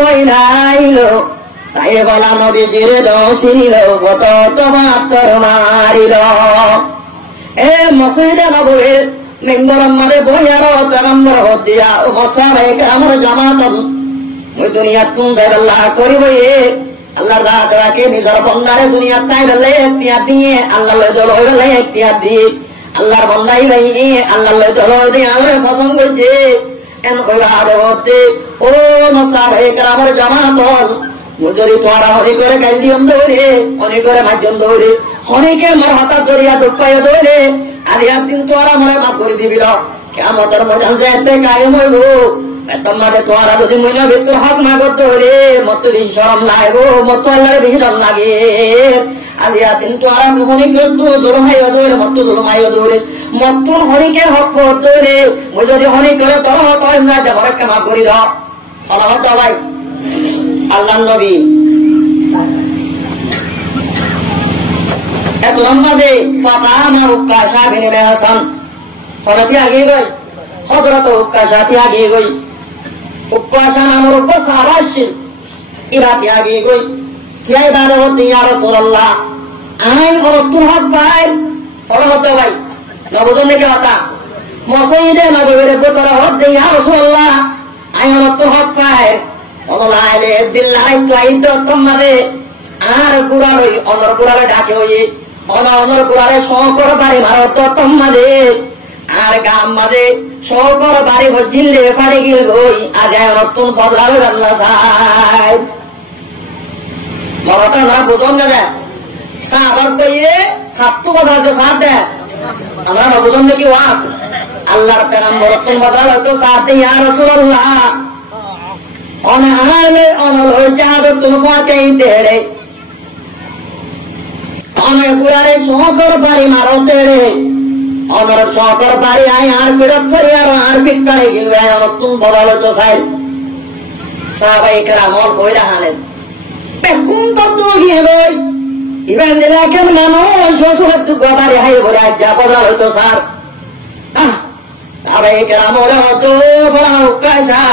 হইলাইল তাই বলা নবীজির দোষিল কত তোমার মারিল এ মসজিদে নববীর মেম্বরের মধ্যে বইয়ার পেগম্বর দিয়া ও মশাবে আমার জামাতন ওই দুনিয়া কোন আল্লাহ করিব আল্লাহ রাতকে নিজের বন্দারে দুনিয়া তাই বলে এখতিয়ার দিয়ে আল্লাহ জল হইলে এখতিয়ার দিয়ে আল্লাহর বন্দাই ভাই আল্লাহ জল দিয়ে আল্লাহ পছন্দ করছে এন কইবা দেবতে ও মশাবে আমার জামাতন যদি তোরা হরি করে গাইলিয়ম দৌড়ে হরি করে মাধ্যম দৌড়ে হরিকে মোর হঠাৎ ধরিয়া দুঃখায় দৌড়ে আর একদিন তোরা মনে মাফ করে দিবি কেমতের মজান যাইতে কায়েম হইব তোমাদের তোরা যদি মনে ভিতর হক না করতে হলে মত শরম লাগবো মত আল্লাহর বিশরম লাগে আর একদিন তোরা হরিকে দুলমাই দৌড়ে মত দুলমাই দৌড়ে মতুন হরিকে হক দৌড়ে মই যদি হরি করে তোর তো না যাবরকে মাফ করি দাও আল্লাহ ভাই আল্লাহ নবী এত লম্বাদে ফাতামা উক্কাশা বিনে হাসান ফলাতি আগে গই হযরত উক্কাশা তি আগে গই উক্কাশা নামের উপর সারাশিল ইরাতি আগে গই কিয়াই দাদা ইয়া রাসূলুল্লাহ আই অরতুল হক ভাই হযরত ভাই নবজনে কে কথা মসজিদে নববীর ভিতর হক ইয়া রাসূলুল্লাহ আই অরতুল হক ভাই অনলাইনে বিল্লাহি তাইতো তোমারে আর গুরারই অনর গুরারে ডাকে হই অনর গুরারে শঙ্কর বাড়ি মারত তোমারে আর গাম মাদে শঙ্কর বাড়ি বজিলে ফাড়ে গিল হই আজ নতুন বদলাবে আল্লাহ সাহেব মরতা না বুঝন না সাহাবার কইয়ে হাতু বদলাতে সাথে আমরা না বুঝন কি ওয়াজ আল্লাহর পেগম্বর নতুন বদলালো তো সাথে ইয়া রাসূলুল্লাহ অনালে অনল যাদ তুফাতেই তেড়ে অনেক গুরারে শঙ্কর বাড়ি মারো তেড়ে অনর শঙ্কর বাড়ি আয় আর ফিরত করি আর ফিটকারে গিল নতুন বদল তো সাহেব সাহাবাই কেরাম কইলা হানেন কোন তত্ত্ব গিয়ে গই ইভেন দেখেন মানুষ শ্বশুরের তো গবারে হাই বলে যা বদল হইতো স্যার সাহাবাই কেরাম হতো বড় কাশা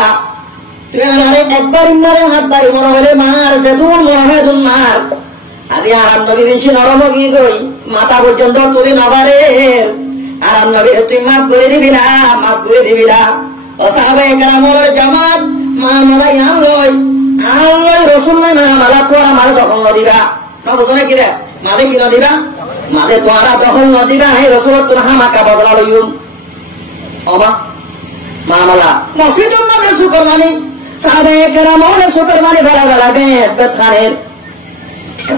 একবার মারে হাত বাড়ি মনে হলে মার সে দূর মনে হয় দূর মার আদি আরাম নবী বেশি নরম গিয়ে গই মাথা পর্যন্ত তুলি নাবারে আরাম নবী তুই মাফ করে দিবি না মাফ করে দিবি না ও সাহাবায়ে কেরামের জামাত মা মালা ইয়ান লই আল্লাহ রাসূল না মালা তোরা মালা দখল নদিবা না বুঝনে কি রে মালে কি নদিবা মালে তোরা দখল নদিবা হে রাসূল তোরা হামাকা বদলা লইম ওমা মা মালা মসজিদুল নবী সুকরমানি সাহাবায়ে কেরামের সুকরমানি বলা বলা বেত খানের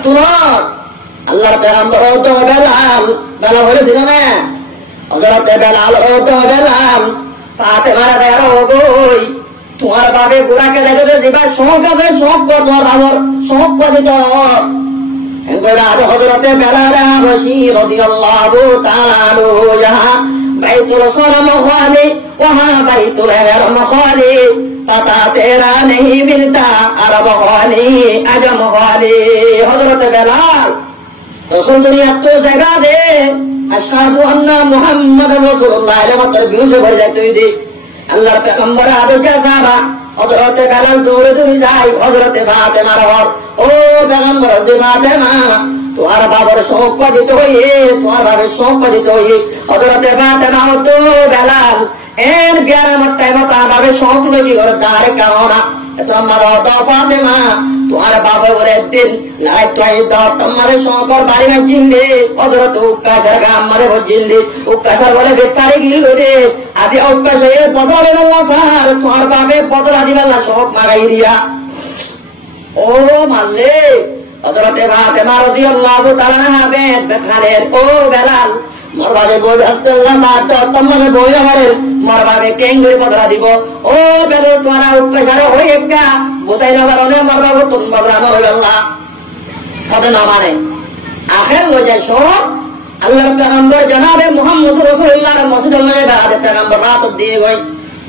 তুলার আল্লাহর পেগম্বর তো বেলাল বেলাল বলেছিল না হযরত বেলাল তো বেলাল ফাতেমার বের হগই তোমার বাবে গুরাকে দেখে দিবা সহকাবে সব তোমার বাবার সব করে দাও এগোরা হযরত বেলাল হাবশী রাদিয়াল্লাহু তাআলা আনহু যাহা বাইতুল সরম খালি ওহা বাইতুল হারাম খালি पता तेरा नहीं मिलता अरब खाली अजम खाली हजरत बेलाल रसूल दुनिया तो जगह दे अशहदु अन्ना मुहम्मद रसूलुल्लाह मतलब व्यूज भर जाते हुए दे अल्लाह पैगंबर आदो साहबा हजरत बेलाल दूर दूर जाए हजरत फातिमा रहो ओ पैगंबर दे फातिमा तुम्हारा बाबर शौक को दिते हुए तुम्हारा बाबर शौक को दिते हुए हजरत फातिमा हो तो बेलाल एन प्यारा मत मता बाबे शौक लगी और दार का होना तो हमारा तो फातिमा तुम्हारे बाबा बोले दिन लड़ाई तो आई तो तुम्हारे शौक और बारी में जिंदे हजरत उक्का जरगा हमारे वो जिंदे उक्का सर बोले बेचारे गिल दे आदि उक्का से बदले ना सार तुम्हारे बाबे बदला दी वाला शौक मांगाई दिया ओ माले हजरत फातिमा रज़ियल्लाहु ताआला अन्हा बेखाने ओ बेलाल मरबारे बोल अल्लाह मात तमने बोल हमारे मरबारे केंगरी बदला दिबो ओ बेलो तुम्हारा उपकार हो एकका बताई ना बारने मरबाबो तुम बदला न हो अल्लाह कदे ना माने आखिर हो जाए शो अल्लाह पैगंबर जनाब मोहम्मद रसूलुल्लाह मस्जिद में बाद पैगंबर रात दिए गई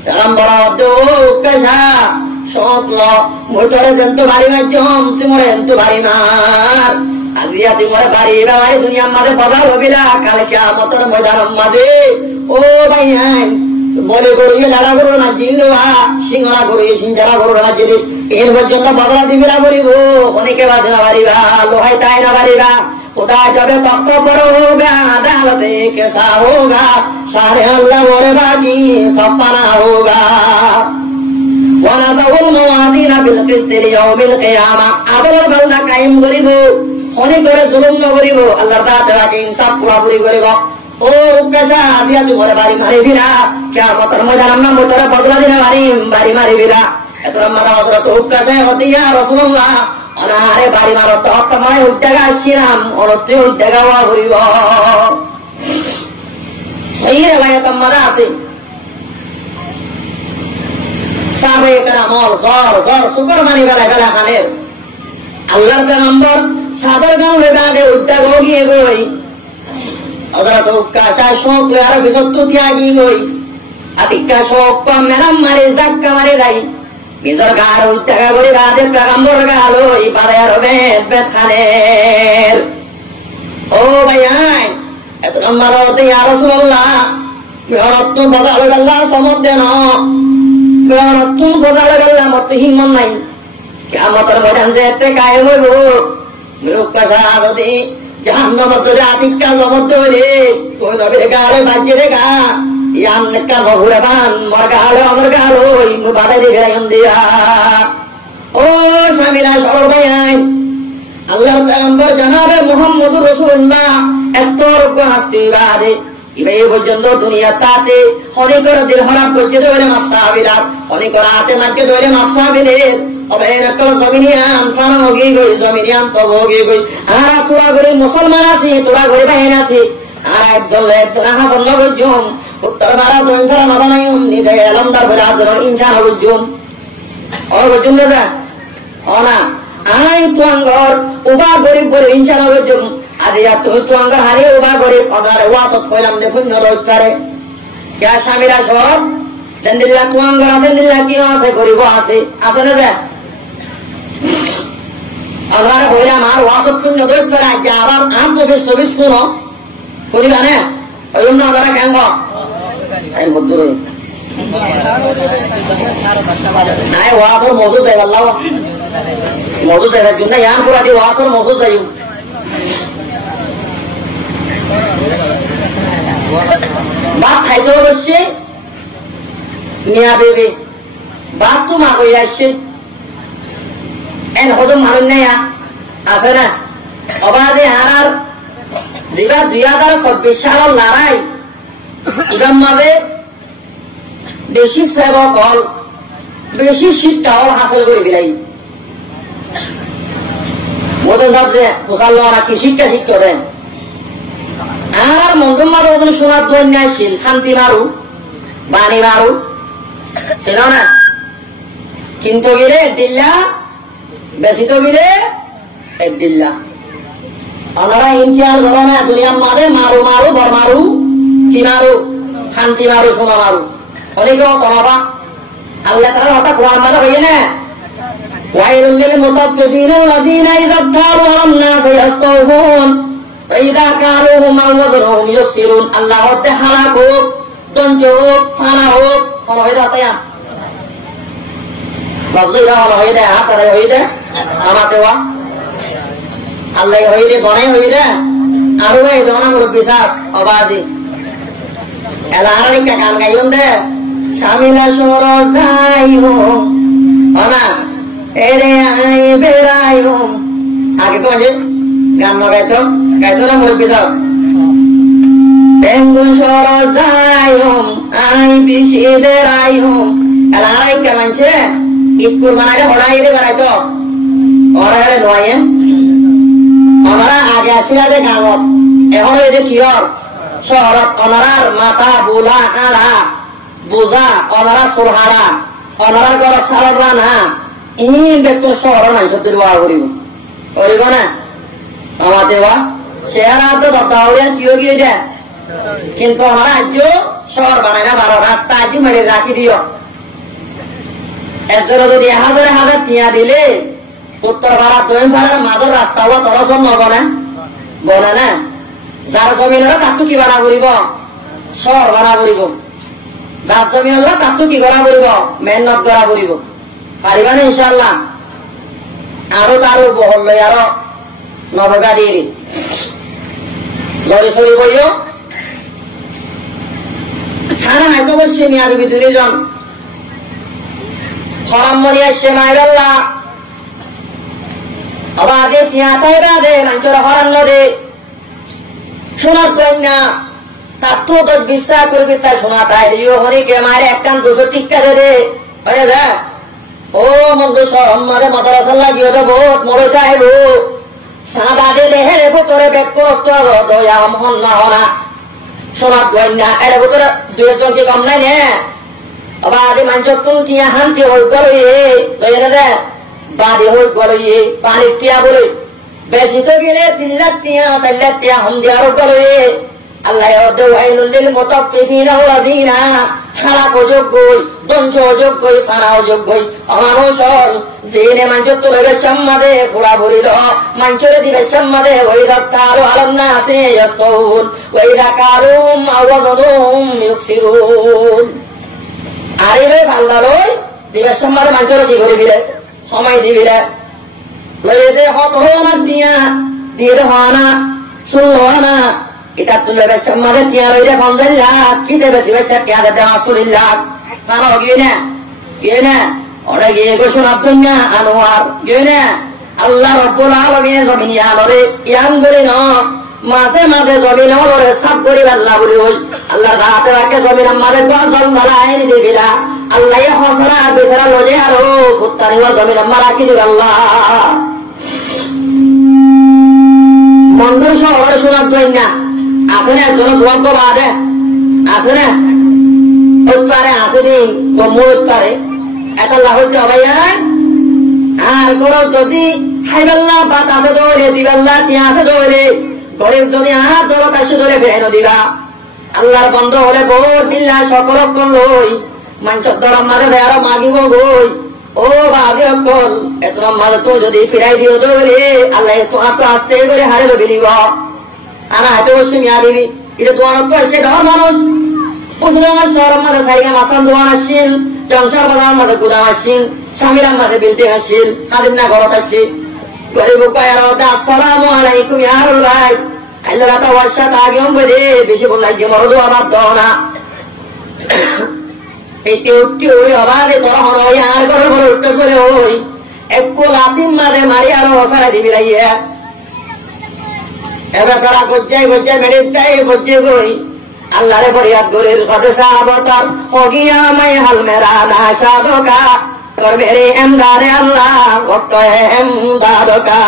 पैगंबर दो कशा शौक लो मोटरे जंतु भारी में जम तुम्हारे जंतु भारी मार আজিয়া তোমার বাড়ি বাড়ি দুনিয়া মাঝে বদল হবি না কাল কিয়ামতের ময়দান মাঝে ও ভাই বলে গড়িয়ে লাড়া করো না জিন্দা সিংহা গড়িয়ে সিংহারা করো না জিনি এর পর্যন্ত বদলা দিবিরা করিব অনেকে বাজে না পারিবা লোহাই তাই না পারিবা खुदा जब तख्त पर होगा अदालत कैसा होगा सारे अल्लाह और बाकी सब फना होगा ونضع الموازين بالقسط ليوم القيامة আদালত বান্দা কায়েম করিব খনি করে জুলুম করিব আল্লাহর তাআলাকে ইনসাফ পুরোপুরি করিব ও উকাশা দিয়া তোমার বাড়ি মারিবিরা কিয়ামতের ময়দানে আমরা মোটরে বদলা দিনা বাড়ি মারিবিরা এত আমরা হযরত উকাশা হতিয়া রাসূলুল্লাহ অনারে বাড়ি মারো তো তোমার উদ্যোগা আসছিলাম অনতে উদ্যোগা হওয়া ঘুরিব সেই রে ভাই তোমার আছে সাবে কারামল জর জর সুপার মানি বেলা খানের আল্লাহর পেগম্বর সাদর গাঁও লেগাদে উদ্যোগ গিয়ে গই অদরা তো কাঁচা শোক আর বিসত্ত ত্যাগী গই আতিকা শোক কম মেরাম মারে জাক্কা মারে দাই নিজের গার উদ্যোগ করে রাজে পেগম্বর গালো এই বাজার বেদ খানের ও ভাই এত নম্বর হতে ইয়া রাসূলুল্লাহ বিহরত বদল আল্লাহ সমুদ্রে ন বিহরত বদল আল্লাহ মত হিম্মত নাই কিয়ামতের ময়দান যেতে কায়েম হইব মুকাশা যদি জাহান্নাম মধ্যে আতিকা মধ্যে হইলে কোন নবীর গালে বাজে গা ইয়ান নেকা নহুরাবান মরগালো আমার গালো ইমু বাদাই দেরাইম দিয়া ও স্বামীরা সরল ভাই আল্লাহর পেগম্বর জনাবে মুহাম্মদুর রাসূলুল্লাহ এত হাসতে বাদে এই পর্যন্ত দুনিয়া তাতে অনেক দিল হরাপ করছে ধরে মাফসাবিরা অনেক রাতে মাঝে ধরে মাফসাবিলের জমিনিয়ান ফানা হয়ে গই জমিনিয়ান তো হয়ে গই আর তোরা ঘরে মুসলমান আছে তোরা ঘরে বাহিনী আছে আর একজন তোরা হাসন নগরজুম উত্তর ভারত দক্ষিণ মাবানায়ুম নিদে এলমদার বরাদর ইনসান হগজুম অগজুম দাদা অনা আই তুয়াঙ্গর উবা গরিব করে ইনসান হগজুম আদিয়া তুয়াঙ্গর হারিয়ে উবা গরিব অদারে ওয়াসত কইলাম দেখুন নরচারে क्या স্বামীরা সব জন্দিল্লা তুয়াঙ্গর আছে দিল্লা কি আছে গরিব আছে আছে না যা আল্লাহর কইলাম আর ওয়াসত শূন্য দৈত্য রাজ্য আবার আম তো বেশ তবিস কোন করিবা না ওই জন্য আল্লাহরা কেন এই বদুরে নাই ওয়াসর মওজুদ है আল্লাহ মওজুদ है জন্য ইয়ান পুরা দি ওয়াসর মওজুদ है বাপ খাইতে বসছে মিয়া বেবে বাপ তো মা কই আসছে এন হদম মানুষ নাই আছে না অবাধে আর যেটা 2024 সালের লড়াই এটার মাঝে বেশি সেবক হল বেশি শিক্ষাও হাসিল করে দিলাই ওদের ভাবছে পোষাল লড়া কি শিক্ষা শিক্ষা দেন আর মন্ডম মাঝে ওদের শোনার দৈন্য আসছিল শান্তি মারু বাণী মারু ছিল না কিন্তু গেলে দিল্লা বেশি তো গেলে দিল্লা ওনারা ইমতিয়াজ হলো না দুনিয়ার মাঝে মারু মারু বর মারু কি মারু শান্তি মারু সোনা মারু অনেকেও তোমাবা আল্লাহ তাআলার কথা কোরআন মাঝে হইয়ে না ওয়াইলুল লিল মুতাফফিফিন আল্লাযীনা ইযা তালু আলান নাস ইয়াস্তাউফুন ওয়া ইযা কালুহুম আও ওয়াজনুহুম ইউকসিরুন আল্লাহ হতে হালাক হোক দঞ্জ হোক ফানা হোক কোন হয়ে যায় লফজইরা হয়ে যায় হাতারে হয়ে যায় আমাতে ওয়া আল্লাহ হয়ে রে বনে হয়ে যায় আরো এই দোনা মুরব্বি সাহেব আওয়াজি এলারে কা গান গাইউন দে শামিলা সরজ যাইও ওনা এরে আই বেরাইও আগে তো আছে গান গাইতো না মুরব্বি সাহেব তেঙ্গু সরজ যাইও আই বিশি বেরাইও এলারে কা মানছে ঈদ কুরবানিরে হড়াই দে বেরাইতো ওরে নয় ওনারা আগে আসিয়া যে গাঁৱত এখন এই যে কিহর শহরত ওনারার মাথা বোলা আড়া বোঝা ওনারা চোরহারা ওনারার ঘর চালরা না এই ব্যক্তি শহরের মানুষ দুর্বা করিব করিব না আমাতে বা চেহারা তো দত্তাউড়িয়া কিয় গিয়ে যায় কিন্তু ওনারা আজ শহর বানায় না বারো রাস্তা আজ মেরে রাখি দিও একজনে যদি হাজার টিয়া দিলে উত্তর ভারত দক্ষিণ ভারতের মাঝের রাস্তা হওয়া তরসন নবনে বলে না যার জমিনেরও তাকে কি ভাড়া করিব শহর ভাড়া করিব বাপ জমি আল্লাহ তাতো কি করা পড়িব মেহনত করা পড়িব পারিবা না ইনশাআল্লাহ আরো তারও বহল লই আরো নবকা দিয়ে লড়ে সরি বইও খানা হয়তো বসছে মিয়া বিবি দুজন হরাম মরি আসছে মায়ের আল্লাহ আবার যে টিয়াতাই বাদে মানুষের হরান নদে শোনার কন্যা তার তো বিশ্বাস করবি তাই শোনা তাই হরিকে মায়ের একখান 200 টিকা দে হয়ে যা ও মন্দু সমাজে মাদ্রাসা লাগিয়ে দেবো মরে চাইব সাদা দে দেহে ভেতরে ব্যাগ করত দয়া মহন না হনা শোনার কন্যা এর ভেতরে 2 জনকে কম নাই নে আবার যে মানুষের কোন টিয়া হানতে হয়ে গেল লইয়া দে বাড়ি হয়ে গেল পানির টিয়া বলে বেশি তো গেলে 3 লাখ টিয়া 4 লাখ টিয়া হম দিয়ে আরো গেল আল্লাহ হারাক যোগ্যই ধ্বংস যোগ্যই ফানাও যোগ্যই অমানুষল জেনে মানুষ তোলে বেশাম্মাদে ঘোড়া ভরিল মানুষের দিবে সম্মাদে ওই দত্তারো আলন্না আছে ওই রাকারুম আওয়াজুম ইউকসিরুন আরে রে বাংলালই দিবে সম্মাদে মানুষের কি করিবিলে সময় দিবিলে লয়ে দে হত হনা দিয়া দিয়ে হনা শুনলো না এটা তুলে সম্মাদে টিয়া লইরে 50 লাখ কিতে বেশি বেশি টিয়া দে 80 লাখ মানো গিয়ে না ওরে গিয়ে গোসল আব্দুল্লাহ আনোয়ার গিয়ে না আল্লাহ রব্বুল আলামিনের জমিন আলোরে ইয়ান করে ন মাঝে মাঝে জমিন আলোরে সব করে আল্লাহ বলি হই আল্লাহ রাতে রাতে জমিন আমারে গজল দালাই দিবিলা আল্লাহ হসরা বেচারা লজে আরো কুত্তারি ওর জমিন আমারা কি দিবে আল্লাহ মন্দির শহরে শোনার জন্য আছে না একজন ভক্ত বাদে আছে না উৎপারে আছে দিন গম্মু উৎপারে এটা লাহতে হবে আর গরব যদি খাইবাল্লা বাত আছে ধরে দিবাল্লা টিয়া আছে ধরে গরিব যদি হাত ধরো কাছে ধরে ফেরো দিবা আল্লাহর বন্ধ হলে বহুত দিল্লা সকরক্ষণ লই মানুষের ধরম মাঝে আরো মাগিব গই ও বাদে অকল এত মাঝে তো যদি ফিরাই দিও ধরে আল্লাহ তোমার তো আস্তে করে হারে বিলিব আনা হাতে বসে মিয়া দিবি এটা তোমার তো এসে ধর মানুষ মুসলমান শহরের মাঝে সাইগা মাসান দোয়ান আসছেন জংসার বাজার মাঝে গুদাম আসছেন স্বামীরাম মাঝে বিলতে আসছেন কাদের না ঘরত আসছে গরিব আসসালামু আলাইকুম ইয়ারুল ভাই আল্লাহ রাতা ওয়াসাত আগে বলে বেশি বললাই যে মরদ আবার দাও না এতে উঠতে ওই আবাদে তোরা হলো আর ঘর ঘর উঠতে করে ওই এক লাতিন মাঝে মারি আরো ফেরা দিবি রাইয়া এবার তারা গজ্জায় মেরে দেয় গজ্জে গই আল্লাহরে ফরিয়াদ গরির কাছে সাবতার ও গিয়া মাই হাল মেরা না সাদকা কর মেরে এমদারে আল্লাহ ভক্ত এমদাদকা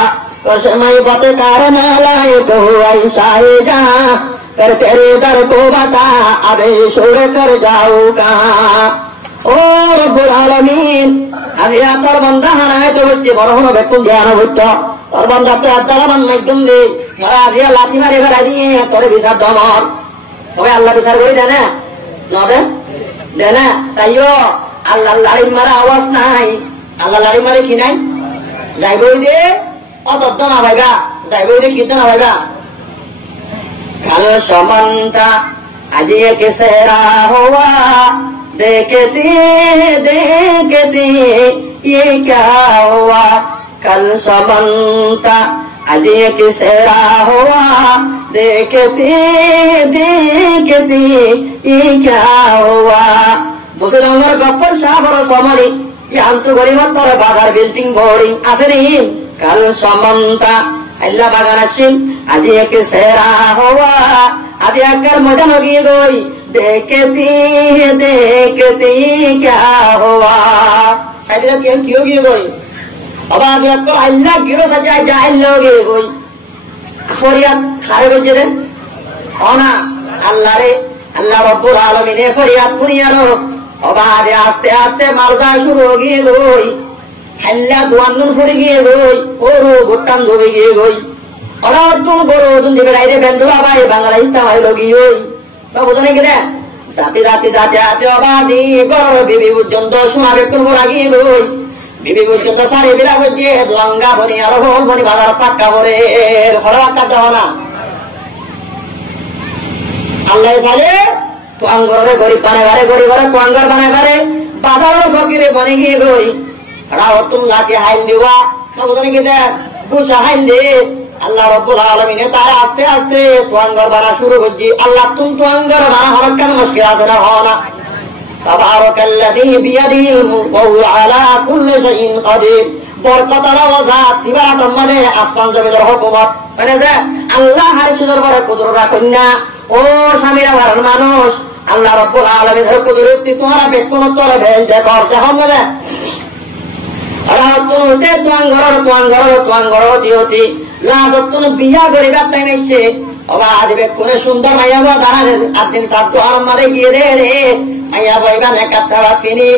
কর সময় বতে কারনা লাই তো ऐसा ही जहां कर तेरे दर को बता अबे छोड़ कर जाऊंगा ও রব্বুল আলামিন আজ তোর বান্দা হানায় তো বলছে বড় হলো বেকুল জ্ঞান হইত তোর বান্দা তো আদালামান মাধ্যম দে মারা দিয়া লাঠি মারে বেড়া দিয়ে তোর বিচার দমর তবে আল্লাহ বিচার করে দেয় না দে না তাইও আল্লাহ লাড়ি মারা আওয়াজ নাই আল্লাহ লাড়ি মারে কি নাই যাইবই দে অত না ভাইবা যাইবই দে কিন্তু না ভাইবা কাল সমান্তা আজি কে সেরা হওয়া देखते ये क्या हुआ कल सबंता आज किसरा हुआ देखते ये क्या हुआ মুসলমানের গপ্পর সাবর সমরি ইয়ান্তু গরিমত তোর বাজার বিল্ডিং বোর্ডিং আছে রে কাল সমন্তা আল্লাহ বাগান আসিন আজ কিসরা হওয়া আজ একবার মজা লগিয়ে গই देखती क्या हुआ साइड में क्यों गिर गई अब आगे आपको अल्लाह गिरो सजा जाए लोगे कोई फरियाद खारे बच्चे थे होना अल्लाह रे अल्लाह रब्बुल आलमीन ने फरियाद अब आगे आस्ते आस्ते मारदा शुरू हो गई कोई अल्लाह दुआनुन फुरी गई कोई और गुट्टान धोबे गई कोई और तुम गोरो तुम दिखाई दे बंदुआ भाई बांग्लादेश तमारे लोग होई तो বুঝনে কি রে জাতি অবাদি বড় বিবি পর্যন্ত শোনাবে কোন রাগি গই বিবি পর্যন্ত সারি বিলা হচ্ছে লঙ্গা বনি আর হল বনি বাজার ফাঁকা করে হড়া কাটা না আল্লাহ তাআলা তোয়াঙ্গরে গরিব বানাই বারে গরিবরে তোয়াঙ্গর বানাই বারে বাজারের ফকিরে বনে গিয়ে গই রাহতুল্লাহকে হাইল দিবা সবজনে কিতে বুঝা হাইল দে আল্লাহ রাব্বুল আলামিন তারা আস্তে আস্তে তোয়াঙ্গর বানা শুরু করছি আল্লাহ তুমি তোয়াঙ্গর বানা হওয়ার কেন মুশকিল আছে না হয় না তাবারাকাল্লাযী বিয়াদিহিল মুলকু ওয়া আলা কুল্লি শাইইন কাদির বরকতার ওয়াজাত দিবা তোমারে আসমান জমিনের হুকুমত মানে যে আল্লাহ হারিসুর বড় কুদরত কন্যা ও স্বামীরা ভারত মানুষ আল্লাহ রাব্বুল আলামিনের কুদরত তোমার বেকুন তোরে ভেল দে করতে হবে না রাহতুতে তোয়াঙ্গর দিওতি লাজতুন বিয়া গরিবা টাইমেছে ওবা আদিবে কোনে সুন্দর মাইয়া বা দাঁড়ারে আদিন তার তো আমারে গিয়ে রে রে মাইয়া বইবা না কাটা পিনি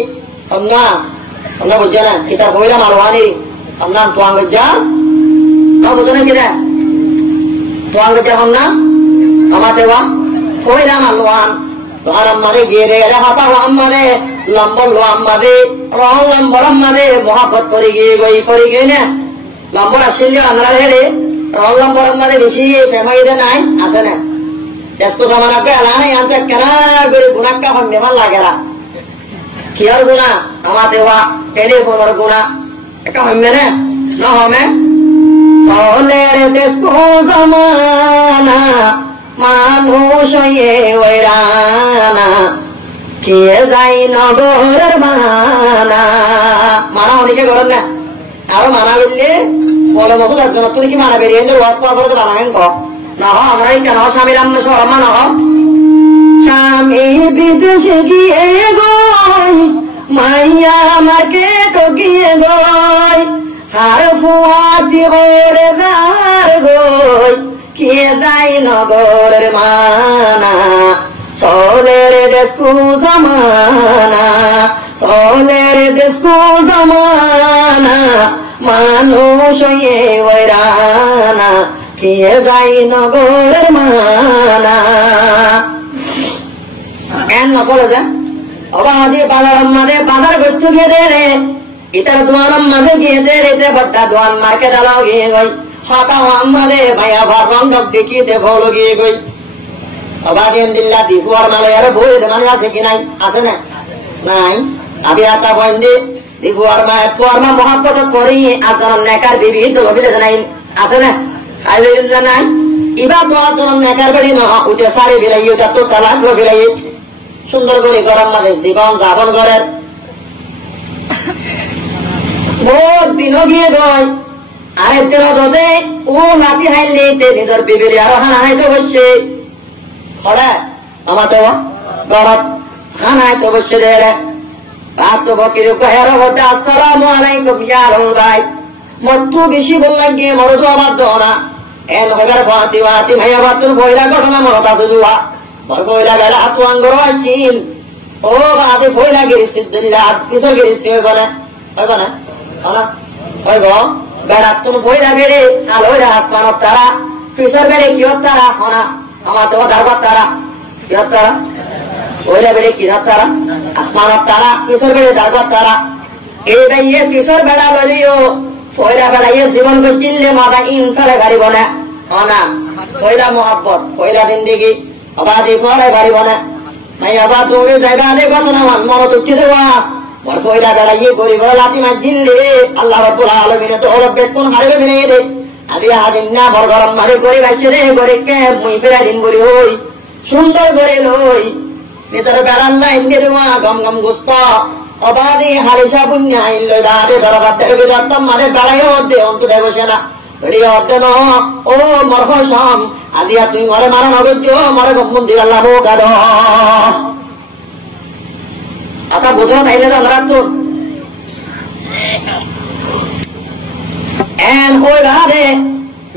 অন্না বুঝে না এটা বইলা মারওয়ানি অন্না তোয়াঙ্গ যা না বুঝে না কিরা তোয়াঙ্গ যা অন্না আমাতে বা বইলা মারওয়ান তো আর আমারে গিয়ে রে রে হাতা আমারে লম্বল আমারে রং লম্বর আমারে মোহাব্বত করে গিয়ে না লম্বর আসলে আমরা রে রং লম্বর আমারে বেশি ফেমাইদে নাই আছে না इसको जमाना पे अलाने यांते करा गोरी गुना का हम नेमल लागेरा कियर गुना हमारे वा टेलीफोन और गुना एक हम ने ना हमें सोले रे इसको जमाना मानुष ये वैराना किए जाई नगर माना माना होने के गरम ना आरो माना गल्ले बोले मगु दर्जन तुनी की माना बेरी अंदर वास पावर तो बनाएं को না আমরা কেন স্বামীর আমরা সরমা না স্বামী বিদেশে গিয়ে গই মাইয়া আমাকে ঠকিয়ে গই হার ফুয়াতি করে দার গই কে দাই নগরের মানা সোলের ডেস্কু জমানা সোলের ডেস্কু জমানা মানুষ এ ওইরানা কিয়ে যাই নগরের মানা এন নকলে যা অবাধি বাজার মাঝে বাজার করতে গিয়ে দে রে ইতার দোয়ান মাঝে গিয়ে দে রে বড্ডা দোয়ান মার্কেট আলাও গিয়ে গই হাতা মাঝে ভাইয়া ভার রং ডক দেখিতে ফলো গিয়ে গই অবাধি দিল্লা দিফুয়ার মালয়ার বই মানে আছে কি নাই আছে না নাই আবি হাতা বন্ধে দিফুয়ার মা মহাব্বত করি আজর নেকার বিবিধ অভিলেখ নাই আছে না নাই ইবা তো নেকার বাড়ি না উঠে সারি বিলাই ওটা তো তালাক বিলাই সুন্দর করে গরম মাঝে জীবন যাপন করেন বহুত দিন গিয়ে গয় আরেক দিন যদি ও নাতি হাইলে নিজের বিবির আরো হানা হাইতে বসছে হরে আমার তো গরম হানা হাইতে বসছে রে রাত তো বকির কহের হতে আসসালামু আলাইকুম ইয়া রাসূল ভাই মত্তু বেশি বললেন গিয়ে মরদ আমার দোনা এন হবার ফাতি ফাতি ভাইয়া বাতুর বইলা ঘটনা মনত আছে দুয়া বর বইলা বেড়া তোয়াঙ্গর আসিল ও বাদে বইলা গিরি সিদ্দিল্লাহ কিছু গিরি হইব না ওই গো বেড়া তুমি বইলা বেড়ে আলোরা আসমানত তারা ফিসর বেড়ে কি তারা হনা আমার তো দারবার তারা কি তারা বইলা বেড়ে কি তারা আসমানত তারা ফিসর বেড়ে দারবার তারা এইটাই ফিসর বেড়া লইও ফয়লা বেড়াইয়ে জীবন চিনলে মাথা ইন ফেলে পারিব না অনা ফয়লা মহাব্বত ফয়লা জিন্দিগি অবাধি ফলে পারিব না মাই আবার তুমি জায়গা দে ঘটনা মন তুচ্ছি দেওয়া ওর ফয়লা বেড়াইয়ে গরিব লাতি মাছ জিনলে আল্লাহ রাব্বুল আলামিন তো ওর বেতন হারে বিনে দে আদি হাজিন না বড় গরম মারে গরিব আছে রে গরিবকে মুই ফেরা দিন বলি হই সুন্দর করে লই ভিতরে বেড়ান না ইন্দে দেওয়া গম গম গোস্ত অবাধি হারিসা বুন্যা ইল্লো দাদে দরবার থেকে দত্তম মানে বেড়াইও দে অন্ত দেব সেনা বেড়িয়ে অর্ধে ন ও মরহসম আদিয়া তুই মরে মারা নগদ মরে মন্দির আল্লাহ কাদ আতা বুঝো তাইলে জানা তো এন হই রাদে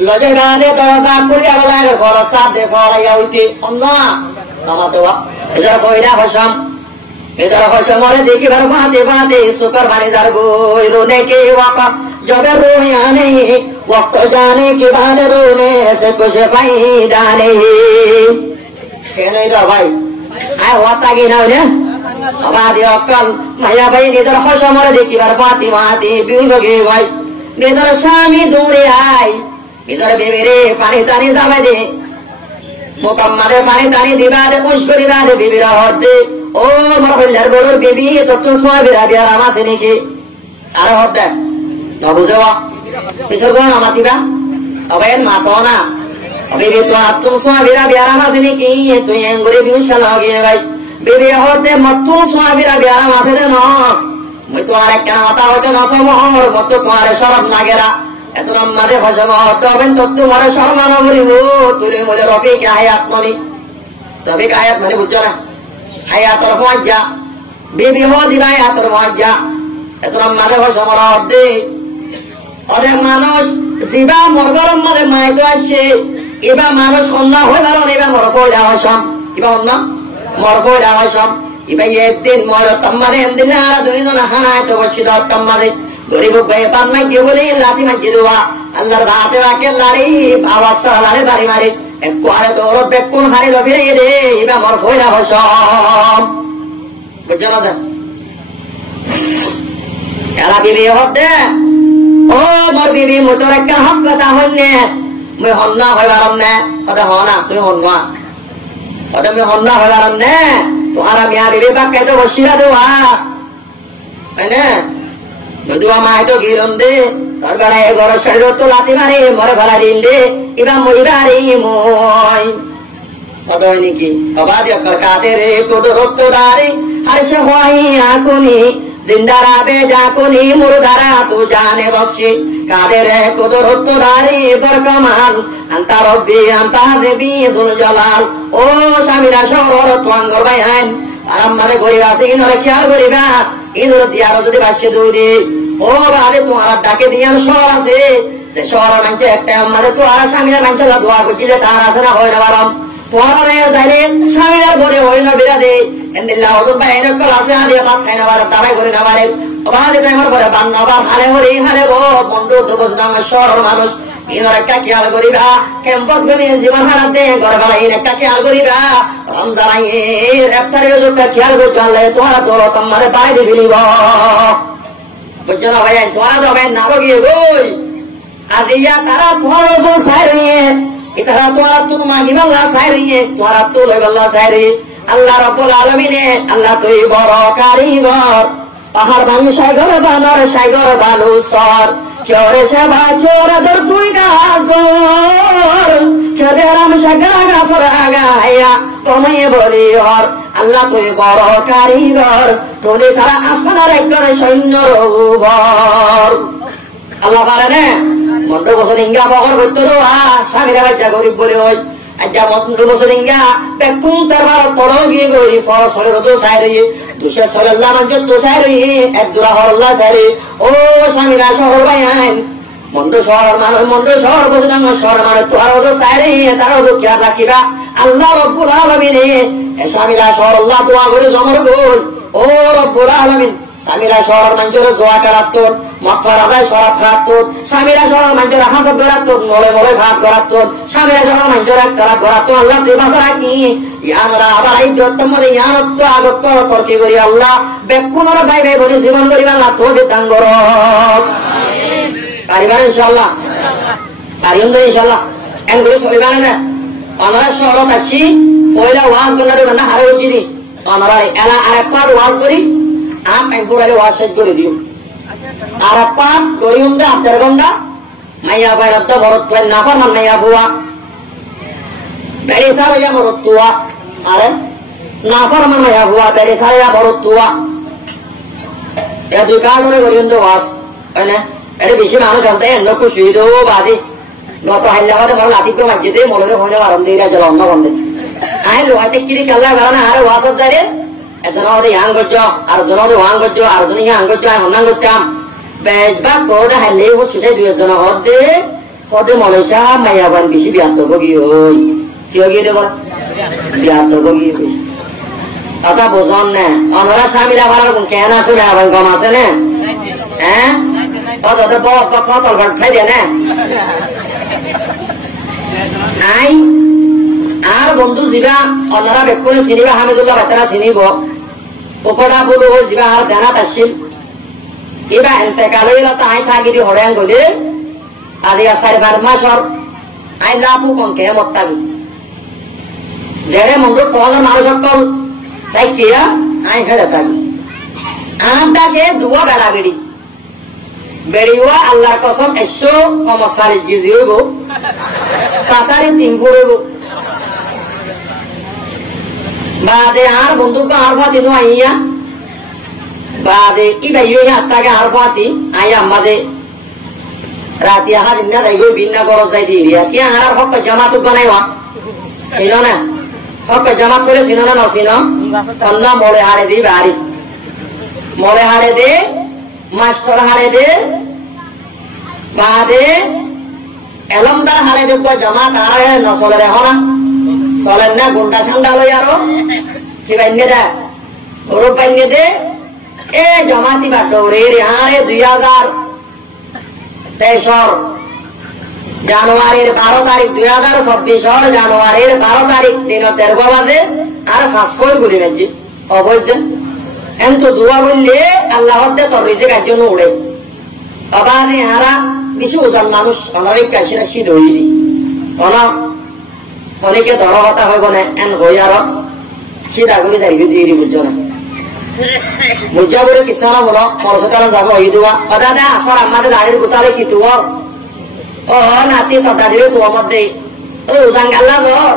লজে রাদে দরবার করি আল্লাহ ভরসা দে ফলাইয়া উঠি অন্না আমাতে ওয়া এজা কইরা হসম इधर खुश मोरे देखी भर बाते बाते सुकर बने दर गोई रोने के वक़्त जब रोया नहीं वक्त जाने के बाद रोने से कुछ फायदा नहीं कहने इधर भाई आए वाता की ना उन्हें हमारे अक्कल माया भाई इधर खुश मोरे देखी भर बाते बाते बिउल गए भाई इधर शामी दूरे आए इधर बेबेरे पानी तानी जावे दे মোকাম্মাদের পানি টানি দিবা দে পুষ করিবা দে বিবিরা হতে ও মোর হইলার বড়র বিবি তোর তো সোয়া বিরা বিয়া আমার আছে নাকি আর হতে নবুঝো কিসর গো আমাতিবা তবে মাতো না বিবি তো আতুম সোয়া বিরা বিয়া আমার আছে নাকি তুই এঙ্গুরে বিউস খেলা গিয়ে ভাই বিবি হতে মত সোয়া বিরা বিয়া আমার আছে না মই তোমার একটা মাথা হতে না সমহর মত তোমার সরব লাগেরা এত নামাদে ভাষণ হবেন তো তোমার সম্মান করিব তুই বলে রফিক হায়াত ননি রফিক হায়াত মানে বুঝছো না হায়াতর মজ্জা বিবি হ দিবা হায়াতর মজ্জা এত নামাদে ভাষণ হতে অনেক মানুষ জিবা মরগরম মানে মাইতো আসছে এবার মানুষ কন্যা হয়ে গেল এবার মরফই রাহসম এবার অন্য মরফই রাহসম এবার একদিন মর তম্মারে দিলে আর দুইজন হানায় তো বসছিল তম্মারে গরিব গায়ে পান মাইকে বলে লাঠি মাইকে দেওয়া আল্লাহর রাতে বাকে লাড়ি বাবা সালারে বাড়ি মারি একটু আরে তো ওর বেকুন হারি রবিরে রে এবার মর ফয়রা হসম বুঝছো না এরা বিবি হতে ও মোর বিবি মোটর একটা হক কথা হইলে মুই হন্না হইবারম নে ওটা হনা তুই হন্না ওটা মুই হন্না হইবারম নে তোমার আমি আর বিবি বাক্যে তো বসিয়া দেওয়া মানে যদিও মা তো গিরম দে তোর বেড়ায় ঘর শরীর তো লাতি মারে মরে ভাড়া দিন দে এবার মরিবারে মই কত হয় নাকি বাবা দিয়ে কাতে রে তোর রক্ত দারে আর সে হয় আকুনি জিন্দারা বে জাকুনি মুরদারা তু জানে বক্সি কাদের রে তোর রক্ত দারে বরকমান আন্তা রব্বি আন্তা দেবী দুল জালাল ও স্বামীরা শহর তোয়াঙ্গর ভাই আইন আর আমাদের গরিব আছে ইনরে খেয়াল করিবা ইনর দিয়ারো যদি বাসে দৌড়ি ও বাদে তোমার ডাকে দিয়ার শহর আছে সে শহরের মানুষের একটা আমাদের তো আর স্বামীরা মানুষের দোয়া করছিল তার আছে না হয় না বারম তোমার যাইলে স্বামীরা ঘরে হয় না বিরাদে এন্দিল্লা হজুর ভাই এরকম আছে আদিয়া ভাত খাই না বারে তারাই করে না বারে বাদে টাইমের পরে বান্না আবার হালে হরে হালে বো বন্ধু তো বসে আমার শহরের মানুষ ইনর একটা খেয়াল করিবা কেম্পত গলি জীবন হারাত দে ঘরে বেলা ইন একটা খেয়াল করিবা রমজান ইফতারের একটা খেয়াল করতে হলে তোমার তোর তোমার বাইরে ফেলিব বুঝছো না ভাই তোমার তো ভাই নারো গিয়ে গই আদিয়া তারা তোমার তো সাইরিয়ে ইতারা তোমার তুমি মাগিবাল্লা সাইরিয়ে তোমার তো লইবাল্লা সাইরি আল্লাহ রাব্বুল আলামিনে আল্লাহ তুই বড় কারিগর পাহাড় ভাঙি সাগর বানর সাগর বালু সর চোরে সেবা চোরাদের তুই গাছর খেদেরাম সাগরা গাছর আগাইয়া তুমি বলি হর আল্লাহ তুই বড় কারিগর তোদের সারা আসমানের একজন সৈন্য রঘুবর আল্লাহ পারে নে মন্ড বছর ইঙ্গা বহর করতে দেওয়া স্বামীরা বাচ্চা গরিব বলে ওই আজ্ঞা মন্ড বছর ইঙ্গা বেকুন তার তর গিয়ে গই ফরস হলে তো সাইরে দুশে সল্লাহ মানুষ তো সাইরে এক জোড়া হল্লা সাইরে ও স্বামীরা শহর ভাই আইন মন্ড শহর মানুষ মন্ড শহর বসে শহর মানুষ তোর তো সাইরে তারও তো খেয়াল রাখিবা আল্লাহ রব্বুল আলামিনে স্বামীরা শহর আল্লাহ দোয়া করে জমর গোল ও রব্বুল আলামিন স্বামীরা শহর মানুষের জোয়া কারাত মক্কার আদায় সরাব খাত স্বামীরা শহর মানুষের হাসত ধরাত মলে মলে ভাত ধরাত স্বামীরা শহর মানুষের তারা ধরাত আল্লাহ তুই বাসা রাখি ইয়ানরা আবার এই দত্তমরে ইয়ানত আগত তর্কি করি আল্লাহ বেকুনরা ভাই ভাই বলে জীবন করিবা না তোর দান কর পারিবার ইনশাআল্লাহ পারিম তো ইনশাআল্লাহ এন করে চলিবা না অনারা শহরত আসি পয়লা ওয়াজ করলে না হারে উঠি নি অনারা এলা আরেকবার ওয়াজ করি আর টাইমপুরালে ওয়াজ শেষ করে দিও আর একবার করিম দে আধের ঘন্টা মাইয়া বাইরত ভরত না পার মাইয়া বুয়া বেড়ে সারা ভরত তুয়া আরে না পার মাইয়া বুয়া বেড়ে সারা ভরত তুয়া এ দুই কারণে করিম দে ওয়াজ তাই না এটা বেশি মানুষ জানতে এন্ন খুশি দেবো বাদি গত হাইলাবাদে মনে লাঠিকে মাঝে দিয়ে মনে হয়ে আরাম দিয়ে গেছিল অন্য বন্ধে আই লোহাতে কিরি খেলা বেড়ানো আর ওয়াসব যারে এজন আমাদের ইয়াং করছো আর জন আমাদের ওয়াং করছো আর জন ইয়াং করছো আমি হন্নাং করতাম বেজবা কোটা হাইলে ও সুসাই দুই জন হদে হদে মলেশা মাইয়াবান বেশি বিয়াত বগি হই কি হয়ে দেব বিয়াত বগি হই কথা বোঝন না অনরা স্বামীরা ভাড়ার কোন কেন আছে মাইয়াবান কম আছে না হ্যাঁ কত তো কত তলবার ছাই দিয়ে না আই আর বন্ধু যা অনারা বেকুনে চিনিবা হামিদুল্লাহ বাচ্চারা চিনিব ওপরা বলো যা আর দেনাত আসছিল এবার এতেকাল হইল তাই থাকি দি হরেন গলে আদি 4-5 মাসর আই লাভু কম কে মত থাকি যেড়ে মন্দ পদের মানুষ সকল তাই কিয়া আই খেলে থাকি আমটাকে দুয়া বেড়া বেড়ি বেড়িওয়া আল্লাহর কসম 140 কেজি হইব কাতারে 3 ফুট হইব বাদে আর বন্ধুক আর ফাতি নো আইয়া বাদে ই ভাইও আত্মাকে আর ফাতি আই আমাদে রাতি আহা দিনা যাইব বিনা গরজ যাই দিয়া কি আর হক জামাত বানাইবা চিনো না হক জামাত করে চিনো না নচিনো অন্য মরে হারে দি বাড়ি মরে হারে দে মাস্টার হারে দে বাদে এলমদার হারে দে জামাত আর নচলে দেখো না চলেন না গুন্ডা ঠান্ডা লই আরো কি বাইনে দে ওর বাইনে দে এ জামাতি বাটরে রে আরে 2023 জানুয়ারির 12 তারিখ 2024 জানুয়ারির 12 তারিখ 3:13 বাজে আর 5 গুলি নাকি অবৈধ এমতো দোয়া বললে আল্লাহ হদ্দে তোর রিজিক একজন উড়ে অবাধে হারা কিছু ওজন মানুষ অনেক কাশিরা শীত হইলি অনেকে ধরা হতা হইব না এন হই আর সিধা করে যাই দিয়ে বুঝছো না বুঝা বলে কিছু না বলো পরশকারণ যাবো হই দেওয়া অদাদা আসর আমাদের দাঁড়িয়ে গোতালে কি তুয় ও নাতি তো দাঁড়িয়ে তোমার মধ্যে ও উজান গাল্লা ধর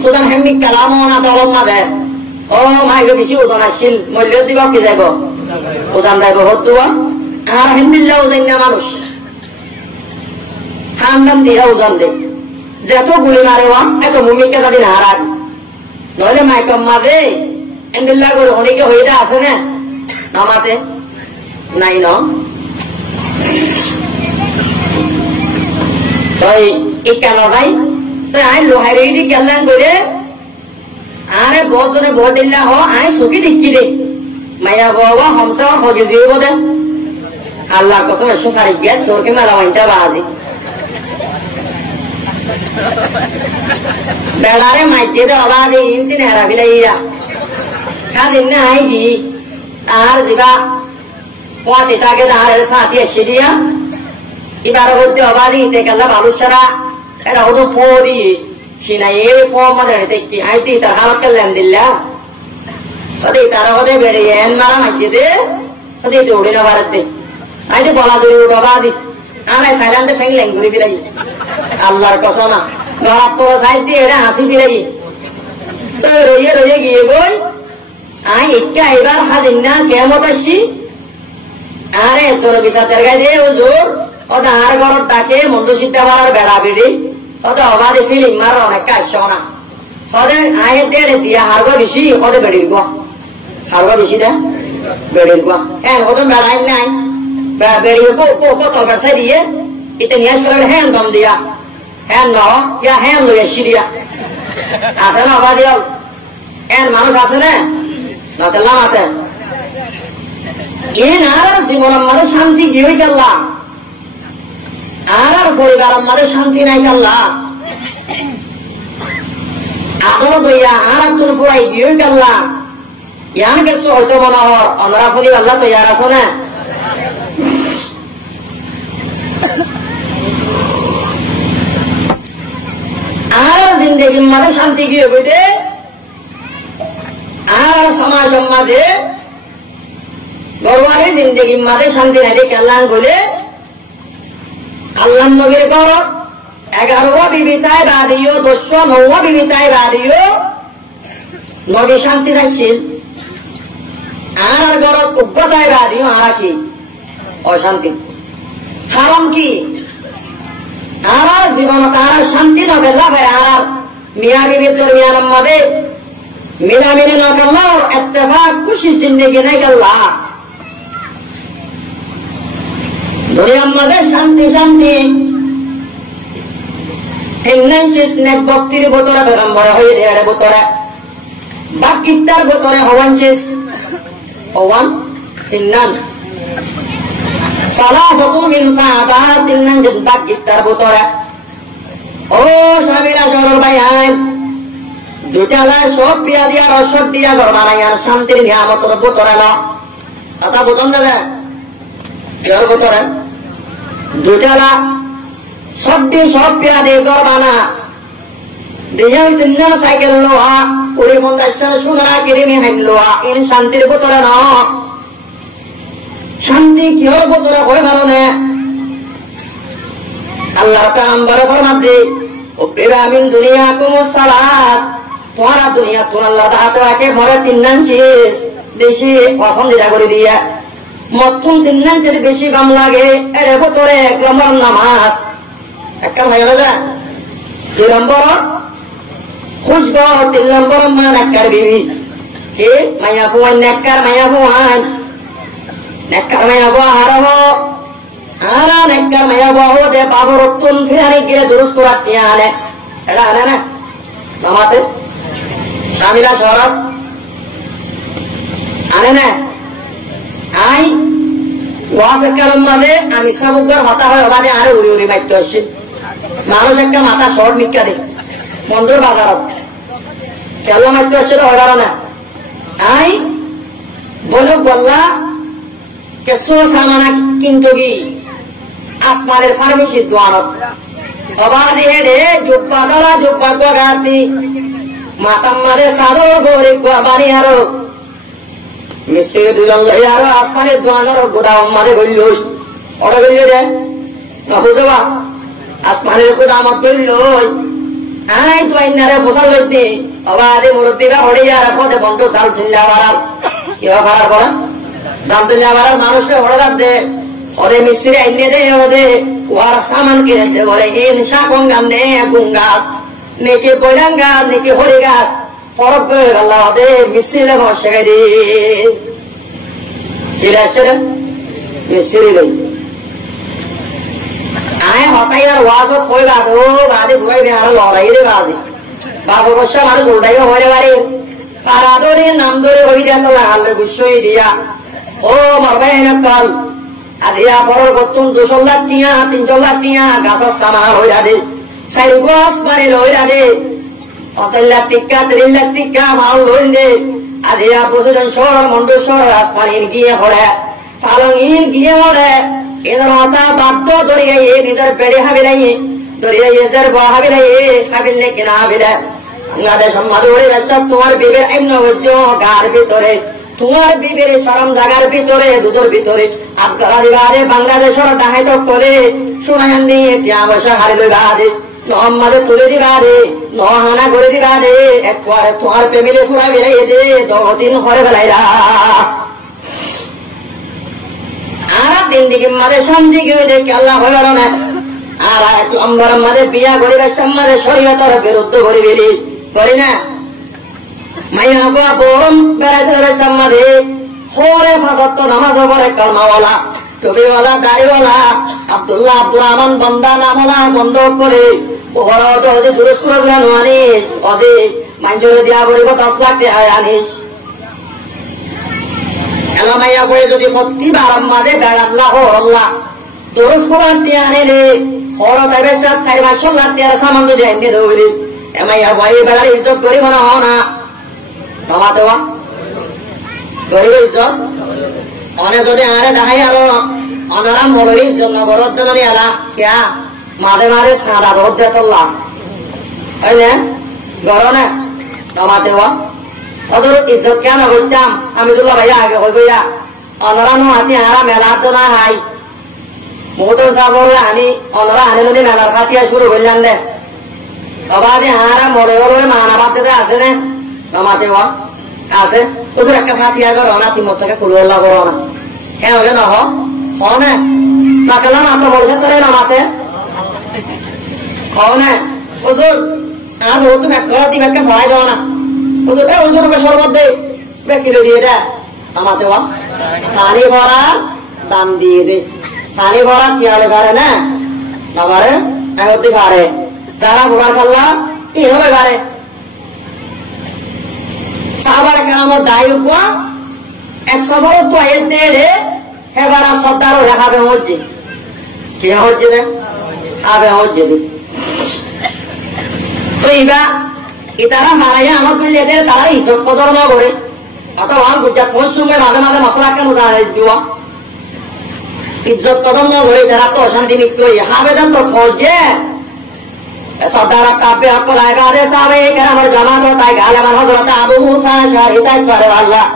সুদান হেমিক কালাম না দরম মাদে ও মাইকে বেশি ওজন আসছিল মূল্য দিব কি যাইব ওজন যাইব হতুয়া আর হিন্দিল্লা ওজন না মানুষ খান দিয়ে ওজন দে যত গুলি মারেওয়া এত ভূমিকা যাবি না হারান নইলে মাইকম মাঝে হিন্দিল্লা করে অনেকে হয়ে দেয় আছে না নামাতে নাই ন এই কেন যাই তো আই লোহাই রেডি কেলান করে আরে বহুত জনে ভোট দিলা হ আই সুখী দেখি দে মাইয়া বাবা হামসা হগে জীব দে আল্লাহ কসম 140 গেট তোর কে মেলা মাইনটা বাজি বেড়ারে মাইতে দে অবাদে ইনতি নেরা বিলাইয়া কাদিন না আই দি আর দিবা কোয়াতে তাকে আর সাথী এসে দিয়া এবার বলতে অবাদি তে কাল্লা বালুছারা এটা হতো পরি সিনাই এ ফমাদের দেখি আইতি তার হালক কেলেন দিল্লা ওদে তার ওদে বেড়ে এন মারা মাইতে ওদে দৌড়ে না বারতে আইতে বলা দৌড় অবাদি আরে থাইল্যান্ডে ফেংলেন ঘুরে বিলাই আল্লাহর কসম না গরাত তো সাইতে এরা হাসি বিলাই তো রইয়ে গিয়ে গই আই একটা এবার হাজিন না কিয়ামত আসি আরে তোর বিসাতের গায়ে হুজুর ওটা আর ঘর ডাকে মন্দ সিদ্ধা মারার বেড়া বেড়ি ওটা অবাধে ফিলিং মার অনেক কাজ না ওদের আয়ের দেড়ে দিয়া হারগো বেশি ওদের বেড়ির গো হারগো বেশিটা বেড়ির গো হ্যাঁ ওদের বেড়াই নাই বেড়িয়ে তল কাছে দিয়ে এটা নিয়ে আসলে হ্যাঁ দম দিয়া হ্যাঁ ন ইয়া হ্যাঁ লইয়া সিরিয়া আছে না অবাধে হ্যাঁ মানুষ আছে না নকেল্লাম আছে এ না জীবন আমাদের শান্তি কি হয়ে গেল আর পরিবার আমাদের শান্তি নাই কাল্লা আদর দইয়া আর তোর পড়াই দিয়ে কাল্লা ইয়ান কিছু হয়তো মনে হর আমরা ফলি আল্লাহ তো ইয়ার আসো না আর জিন্দগির মাঝে শান্তি কি হবে দে আর সমাজ সমাজে গরবারে জিন্দগির মাঝে শান্তি নাই দে কাল্লান বলে আল্লাহ নবীর গরব 11 বিবিতায় বাদিও 209 বিবিতায় বাদিও নবী শান্তি চাইছিল আর গরব উগ্রতায় বাদিও আর কি অশান্তি কারণ কি আর জীবন তার শান্তি নবে লাভে আর মিয়া বিবির দরমিয়ানের মধ্যে মিলামিলি না করলো ইত্তেফাক খুশি জিন্দগি নাই করলা দুনিয়ার মধ্যে শান্তি শান্তি স্নেক ভক্তির বোতরে বেরম্বরে হয়ে ঢেড়ে বোতরে বাকিটার বোতরে হওয়ান শেষ হওয়ান তিন্নান সালাহতু মিন সাদার তিন্নান যে বাকিটার বোতরে ও স্বামীরা সরল ভাই আইন দুটালা সব পিয়া দিয়া রসদ দিয়া ঘর বানাইয়ান শান্তির নিয়ামতের বোতরে না কথা বোতন দাদা কেউ বোতরে দুটালা সব দিয়ে সব পিয়া দিয়ে ঘর বানা দিয়াম তিন্না সাইকেল লোয়া ওরে 50 সালে সোনারা কিরিমি হাইন লোয়া ইন শান্তির ভিতরে ন শান্তি কিহর ভিতরে হয় ভালো না আল্লাহ পেগম্বর ফরমাতে ও পিরামিন দুনিয়া কুম সালাত তোমারা দুনিয়া তোমার আল্লাহ তাআলাকে ভরে তিন নাম শেষ বেশি পছন্দিদা করে দিয়া মতন তিন নাম যদি বেশি কাম লাগে এর ভিতরে 1 নম্বর নামাজ একটা হয়ে গেল 2 নম্বর খুশব 3 নম্বর মা নাকার বিবি কে মায়া ফুয়ান নাকার মায়া ফুয়ান নাকার মায়া ফুয়া হারাবো আরা নাকার মায়া ফুয়া দে বাবর তুন ফিরানি গিয়ে দুরুস্ত রাখিয়া আনে এটা আনে না নামাতে শামিলা শরফ আনে না আই ওয়াজ কালাম মাঝে আমি সাবুগার মাথা হয় বাদে আরে উড়ি উড়ি মাইতে আসি মানুষ একটা মাথা শর্ট নিকা দে বন্ধুর বাজার কেলা মাইতে আসছে তো হয় না আই বলো বললা কেসো সামানা কিন্তু কি আসমানের ফার্মেসি দোয়ানত অবাধি হেডে জুব্বা গলা জুব্বা গাতি মাতাম মারে সারো গোরে বাড়ি আরো মিশে দুজন আরো আসমানের দোয়ানোর গোড়া মারে গড়লই ওটা গড়ল রে না বুঝবা আসমানের গোড়া আমার গড়লই আই তো আইনারে বসাল লইতে অবাধে মুরব্বীরা হড়ে আর পদে বন্ধ দাল তুললে আবার কি ভাড়া করা দাম তুললে আবার মানুষকে হড়ে দাঁড়তে ওরে মিস্ত্রি আইনে দে ওরে ওর সামান কিনে দে বলে ইনসা কঙ্গাম নে গুঙ্গাস নেকি বৈরাং গাছ নেকি হরি গাছ ফরক করে গেল ওদের মিস্ত্রিরা বসে গেছে ফিরে আসছে রে মিস্ত্রি নেই আয় হতাই আর ওয়াজত হয়ে বাদ ও বাদে ঘুরাই বেহার লড়াই রে বাদে বাবু বসা মানুষ উল্টাই হয়ে পারে পারা ধরে নাম ধরে হয়ে যেত লাগালে গুসই দিয়া ও মরবাই না কাল আদিয়া পরের গতুন 200 লাখ টিয়া 300 লাখ টিয়া গাছের সামান হয়ে যাবে সাইড গাছ মানে লই যাবে 5 লাখ টিকা 3 লাখ টিকা মাল লইলে আদিয়া বসুজন শহর মন্ডেশ্বর আসমানির গিয়ে হড়ে পালংইর গিয়ে হড়ে এদের মাথা বাধ্য ধরিয়ে নিজের পেড়ে হাবিলাই ধরিয়ে এসের বা হাবিলাই হাবিলে কিনা হাবিলে বাংলাদেশ মাদুরে বাচ্চা তোমার বিবের আইন গার ভিতরে তোমার বিবের সরম জাগার ভিতরে দুধের ভিতরে আবগালা দিবারে বাংলাদেশের ডাহাইত করে শোনায়ান দিয়ে টিয়া বসা হারে লইবা দে নহম্মাদে তুলে দিবা রে নহানা করে দিবা দে একবারে তোমার ফ্যামিলি পুরা বেলাই দে 10 দিন ঘরে বেলাইরা আর 3 দিকে মাঝে শান্তি গিয়ে দেখে আল্লাহ হয়ে গেল না আর 1 নম্বর মাঝে বিয়া করিবার সম্মানে শরীয়তের বিরুদ্ধ করি বেরি করি না মাইয়া বাবা বরম বেড়াইতে সম্মানে হরে ফাঁসত্ব নামাজ পড়ে কালমাওয়ালা টুপিওয়ালা দাড়িওয়ালা আব্দুল্লাহ আব্দুর রহমান বন্দা নামওয়ালা বন্ধ করে ওরা ওদের দুরস্ত আনিস ওদের মাইজরে দিয়া বলিব 10 লাখ টাকা আনিস এলামাইয়া বলে যদি প্রতিবার মাঝে বেড়াল্লাহ হল্লা দুরস্ত দিয়ে আনিলে হর তাইবে 4-5 লাখ টাকা সামান যদি এনে ধরি এমাইয়া বই বেড়ালে ইজ্জত করিব না হও না তোমা দেওয়া করিব ইজ্জত অনে যদি আরে ডাহাই আলো অনারা মরির জন্য গরদ জানি আলা কেয়া মাঝে মাঝে সাদা রোদ দেতল্লা তাই না গর না তোমা দেওয়া ওদের ইজ্জত কেন করতাম আমি দুল্লা ভাইয়া আগে হইব ইয়া অনারা নো হাতি আরা মেলার তো না হাই মোদন সাগর আনি অনারা আনি যদি মেলার খাতিয়া শুরু করলেন দে তবে আরা মরে মানা বাপতে আছে না তোমা দেওয়া আছে ওদের একটা ফাতিয়া করো না তিমত থেকে কুলুল্লাহ করো না হ্যাঁ ওকে নহ না নাকালা মাতো বলছে তোরে নামাতে না ওদের আর ও তো একটা দিবাকে ভরাই দেওয়া না ওদের ওদের সরবত দে বেকিরে দিয়ে দে নামাতে পানি ভরা দাম দিয়ে দে পানি ভরা কি হলে পারে না নামারে এগোতে পারে যারা বোকার খাল্লা কি হলে পারে সাহাবার কেরামত দায়ী বুয়া 100 বড় তো এর দেড়ে হেবারা সর্দারও দেখাবে হচ্ছে কি হচ্ছে রে আবে হচ্ছে তো ইতারা মারাইয়া আমার তুলে এদের তারা ইজ্জত কদর না করে অথবা গুজরাট কোন সময় মাঝে মাঝে মশলা কেন দিওয়া ইজ্জত কদর না করে তারা তো অশান্তি মিক্ত আবেদন তো ফৌজে সর্দার কাব্যে অকলায় বাদে সাবে কেরামের জামাত তাই গালেমান হযরত আবু মুসা আশআরী তাই করে আল্লাহ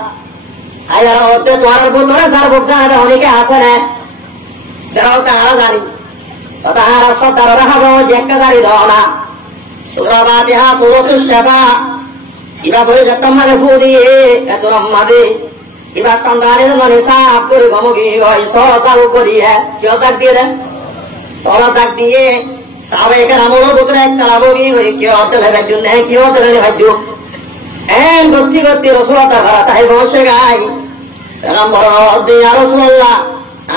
আয়ার হতে তোর বুতরে সার বুকরা অনেকে আছে না যাও তারা জানি তারা সর্দার রাহাবো জেকাদারি দনা সূরা ফাতিহা সূরাতুশ শাফা ইবা বলে তোমারে ফুদিয়ে এত রহমাদে ইবা তন্দারে মানে সাফ করে গমগি হয় সরতাও করিয়া কেউ তাক দিয়ে দেন সরতাক দিয়ে সাবে কেরামর বুতরে একটা লাগি হই কেউ তেলে ভাজু নাই কেউ তেলে ভাজু এন গতি গতি রাসূলুল্লাহ ঘর তাই বসে গাই পেগম্বর দে ইয়া রাসূলুল্লাহ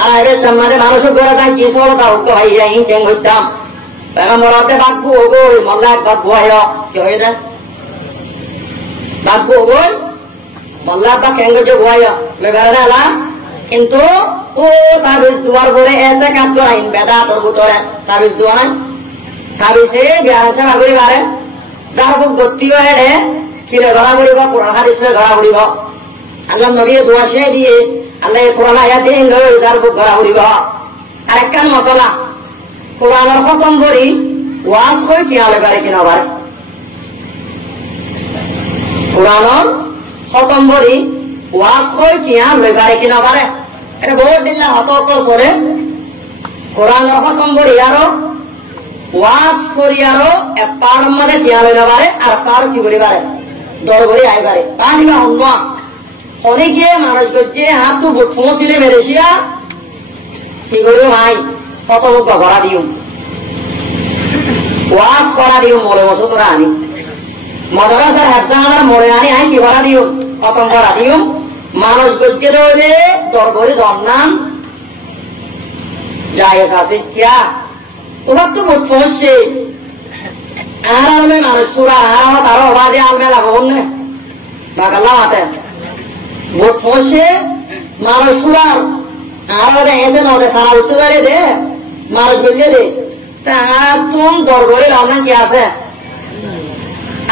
আরে সম্মানে মানুষ করে তাই কি সরতাও তো ভাইয়া ইনকেন হইতাম পেগম্বর তে বাকু গই মোল্লা বাকু আয় কি হইদা বাকু গই মোল্লা বা কেঙ্গ যে বয়া le বেরালা কিন্তু ও তাবিজ দুয়ার করে এতে কাজ করাইন বেদাতর ভিতরে তাবিজ দুয়া নাই তাবিজে বিয়াসা বাগুরি বারে যার খুব গতি হয় রে কিরে গড়া করিব কোরআন হাদিসে গড়া করিব আল্লাহ নবী দোয়া সে দিয়ে আল্লাহ কোরআন আয়াত দিন গই যার খুব গড়া করিব আরেকখান মশলা কোরআনের খতম করি ওয়াজ কই কি আলে পারে কিনা পারে কোরআনের খতম করি ওয়াজ কই কি আলে পারে কিনা পারে এটা বহুত দিল্লা হতক সরে কোরআনের খতম করি আরো ওয়াজ করি আরো এপার মধ্যে কি আলে না পারে আর পার কি করি পারে দর করে আই পারে কাহিবা অন্য অনেকে মানুষ করছে হাত তো বুট ফোঁসিলে মেরেছিয়া কি করিও ভাই কত লোক ভরা দিও ওয়াজ করা দিও মলে বসো তোরা আনি মাদ্রাসার হাজা আমার মরে আনি আই কি ভরা দিও খতম করা দিও মানুষ গজ্জে রইলে দরবারে জন্নাম জায়েজ আছে কিয়া তোমার তো মুখ পৌঁছে আর আমি মানুষ সুরা আর তারা অবাধে আলমে লাগাবো না বাগাল্লা হাতে মুখ পৌঁছে মানুষ সুরার আর এতে নদে সারা উঠতে গেলে দে মানুষ গজ্জে দে তুম দরবারে রওনা কি আছে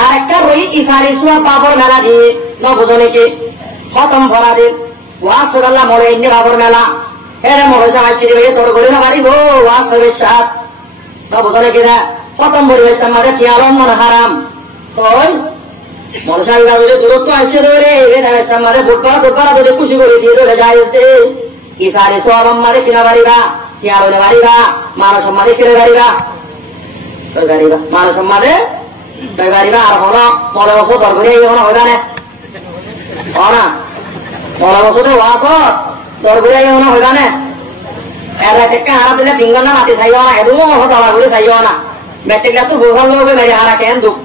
আর একটা রই ইসারি সুরা বাবর মেলা দিয়ে নবজনে কি খতম ভরা দিন ওয়াজ পড়াল্লা মরে ইন্দি বাবর মেলা এরে মরে সাহায্য দিবে দরবারে না বাড়িব ওয়াজ হবে সাত নবজনে কি না খতম বলবে আমাদের কি আলম মনে হারাম কই মনে সাহেব যদি দূরত্ব আসছে ধরে আমাদের বুধবার যদি খুশি করে দিয়ে ধরে যাইতে ইসারি সব আমাদের কিনা বাড়িবা চিয়ার বাড়িবা মানুষ সম্মাদে কিনে বাড়িবা তোর বাড়িবা মানুষ সম্মাদে তোর বাড়িবা আর হলো মনে বছর দরকারি এই হলো হবে না না মনে বছরে ওয়াস দরকারি এই হলো হবে না এর থেকে হারা দিলে তিনজন না মাতি চাইও না এদু দলা করে চাইও না মেট্রিকলা তো বোঝাল লোক মেরে হারা কেন দুঃখ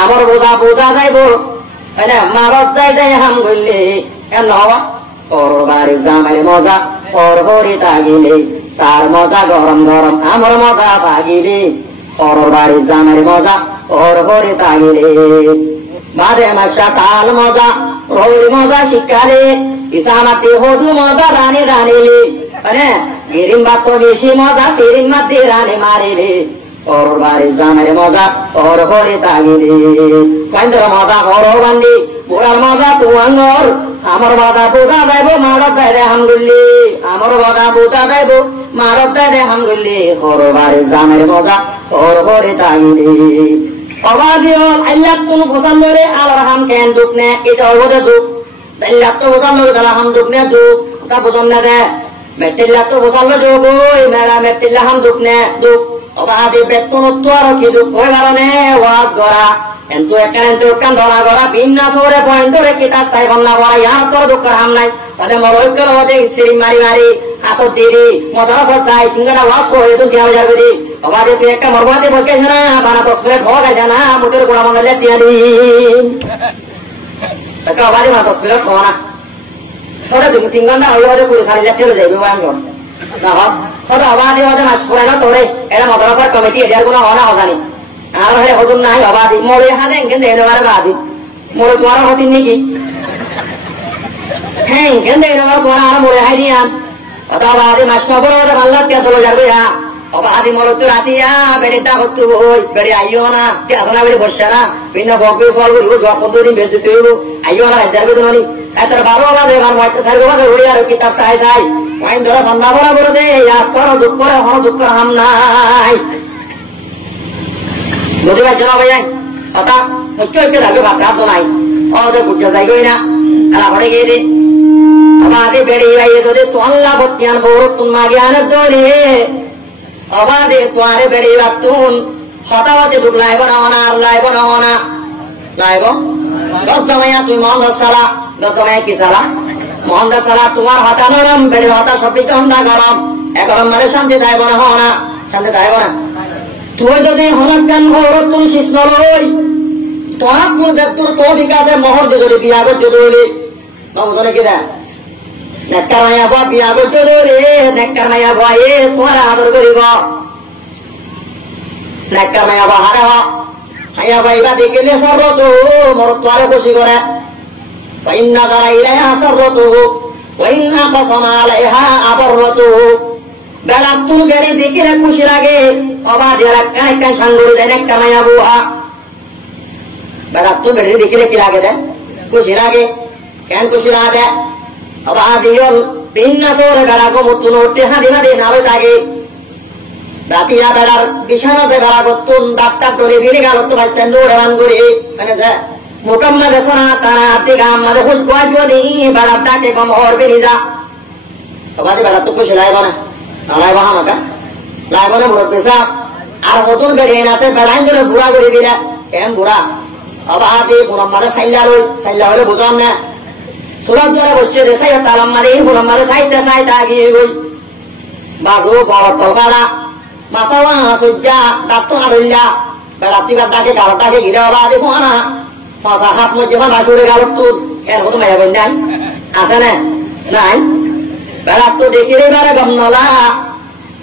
আমার বোঝা যাইব তাই না মারত যাই হাম গইলে কেন হওয়া ওর বাড়ি জামাই মজা ওর হরি তাগিলে সার মজা গরম গরম আমার মজা তাগিলে ওর বাড়ি জামাই মজা ওর হরি তাগিলে বাদে মাসা কাল মজা হরি মজা শিকারে ইসামাতি হদু মজা রানী রানিলে মানে গিরিম বাত বেশি মজা সিরিম মাতি রানী মারিলে ওর বাড়ি জামাই মজা ওর হরি তাগিলে কেন্দ্র মজা হর বান্ডি বুড়ার মজা তুয়াঙ্গর আমার বাধা বোধা যাইব মারত দেয় রে হামগুল্লি আমার বাধা বোধা যাইব মারত দেয় রে হামগুল্লি হর বাড়ি জামের মজা হর হরে তাইলে অবাদিও আল্লাহ কোন পছন্দ রে আল্লাহর হাম কেন দুঃখ নে এটা অবদে দুঃখ আল্লাহ তো পছন্দ রে তালা হাম দুঃখ নে দুঃখ তা পছন্দ না দে মেট্টিল্লা তো পছন্দ যোগ ওই মেলা মেট্টিল্লা হাম দুঃখ নে দুঃখ অবাদি বেতন তো আর কি দুঃখ হয় কারণে ওয়াজ করা কিন্তু এখানে ধরা করা ভিন্ন সরে পয়েন্ট ধরে কিতাব চাই বন্যা করা ইয়ার তোর দুঃখ হাম নাই তাদের মর ঐক্য লগে সিঁড়ি মারি মারি হাতত দিদি মজার যাই তিনটা ওয়াশ করে তো দিয়া যাবে দি অবাদে তুই একটা মরবাদে বলকে না বানা 10 মিনিট হওয়া যায় না মুখের গোড়া মঙ্গলে দিয়া দি একটা অবাদে মা 10 মিনিট হওয়া না সরে তুমি 3 ঘন্টা হয়ে যাবে পুরো 4,00,000 টাকা যাবে ওয়ান ঘর না হব সদা অবাদে মধ্যে মাছ পড়ে না তোরে এটা মদরসার কমিটি এটার কোনো হওয়া না হজানি আর হে হদুন নাই অবাদি মোরে হাতে কেন দেনে বারে বাদি মোরে তোমার হতি নাকি হ্যাঁ কেন দেনে বারে কোনা আর মোরে হাই দিয়া অত অবাদি মাস পাবো ওরে ভালো কে চলে যাবে ইয়া অবাদি মোরে তো রাতিয়া বেড়িটা হতু ওই বেড়ি আইও না তে আসনা বেড়ি বসা না বিন বকবে সল গড়ি গড় কত দিন বেঁচে তুই আইও না যাবে তো ননি এত 12 বাজে বার মাইতে সাইরো বাজে ওড়ি আর কিতাব চাই যাই মাইন ধরা বন্ধা বড় করে দে ইয়া পর দুঃখ করে হন দুঃখ হাম নাই বুঝতে পারছো না ভাইয়া কথা হচ্ছে হচ্ছে থাকবে ভাবতে তো নাই ওদের বুঝতে যাই কই না খেলা পড়ে গিয়ে দে অবাধে বেড়ে যাইয়ে যদি তোল্লা বত্তিয়ান বড় তোমা জ্ঞানের দরে অবাধে তোয়ারে বেড়ে বাতুন হতাহতে ঢুক লাইব না হনা আর লাইব না হনা লাইব গতমাইয়া তুই মোহাম্মদ সালা গতমাইয়া কি সালা মোহাম্মদ সালা তোমার হতা নরম বেড়ে হতা সবই কমটা গরম একরম মানে শান্তি থাইব না হনা শান্তি থাইব না তুই যদি হনক গান বড় তুই শিষ্ণ লই তোমার কোন তোর তো বিকাশে মহর যদি বিয়া করতে দৌড়ি তোমার কি দেয় নেককার মাইয়া বা বিয়া করতে দৌড়ে নেককার মাইয়া ভয়ে তোমার আদর করিব নেককার মাইয়া বা হারে হাইয়া ভাইবা দেখিলে সর্বত মরত আরো খুশি করে ওয়াইন্না গারাইলাহা সর্বতু ওয়াইন্না কসমা আলাইহা আবরতু বেলা তুল বেড়ে দেখিলে খুশি লাগে অবাধে রাখা একটা সাঙ্গুরি দেয় নেককার মাইয়া বুয়া বেলা তুল বেড়ে দেখিলে কি লাগে দেয় খুশি লাগে কেন খুশি লাগে অবাধিয়ল ভিন্ন সৌরে বেড়া গোমুতুন উঠতে হাঁদি হাঁদি নাড়ে থাকে রাতিয়া বেড়ার বিছানাতে বেড়া করতুন ডাক্তার ডলে ফিরে গেল তো বাচ্চা দৌড়ে মান করে মানে মোকাম্মা সোনা তারা হাতে গাম মাঝে হুট যদি বেড়ার ডাকে কম হর বেরিয়ে যা অবাধে বেড়া তো খুশি লাগবে না লাইব হামাকা লাইব না বুড়ো পেশা আর নতুন বেড়িয়ে আছে বেড়াই ধরে বুড়া করে বিরা কেন বুড়া অবাধে পুরো মাঝে সাইলা হলে বুঝলাম না সুরত ধরে বসছে দেশাই তালাম মারে পুরো মাঝে সাইতে আগিয়ে গই বাঘু বড় তলকাড়া মাথা সজ্জা ডাক্তার আড়িল্লা বেড়াতি ডাকে গালটাকে ঘিরে অবাধে ফোনা পাঁচা হাত মধ্যে বাসুরে গাল তুল এর মতো মায়া বই নাই আছে না নাই বেড়া তো দেখিলে বেড়া গম নলা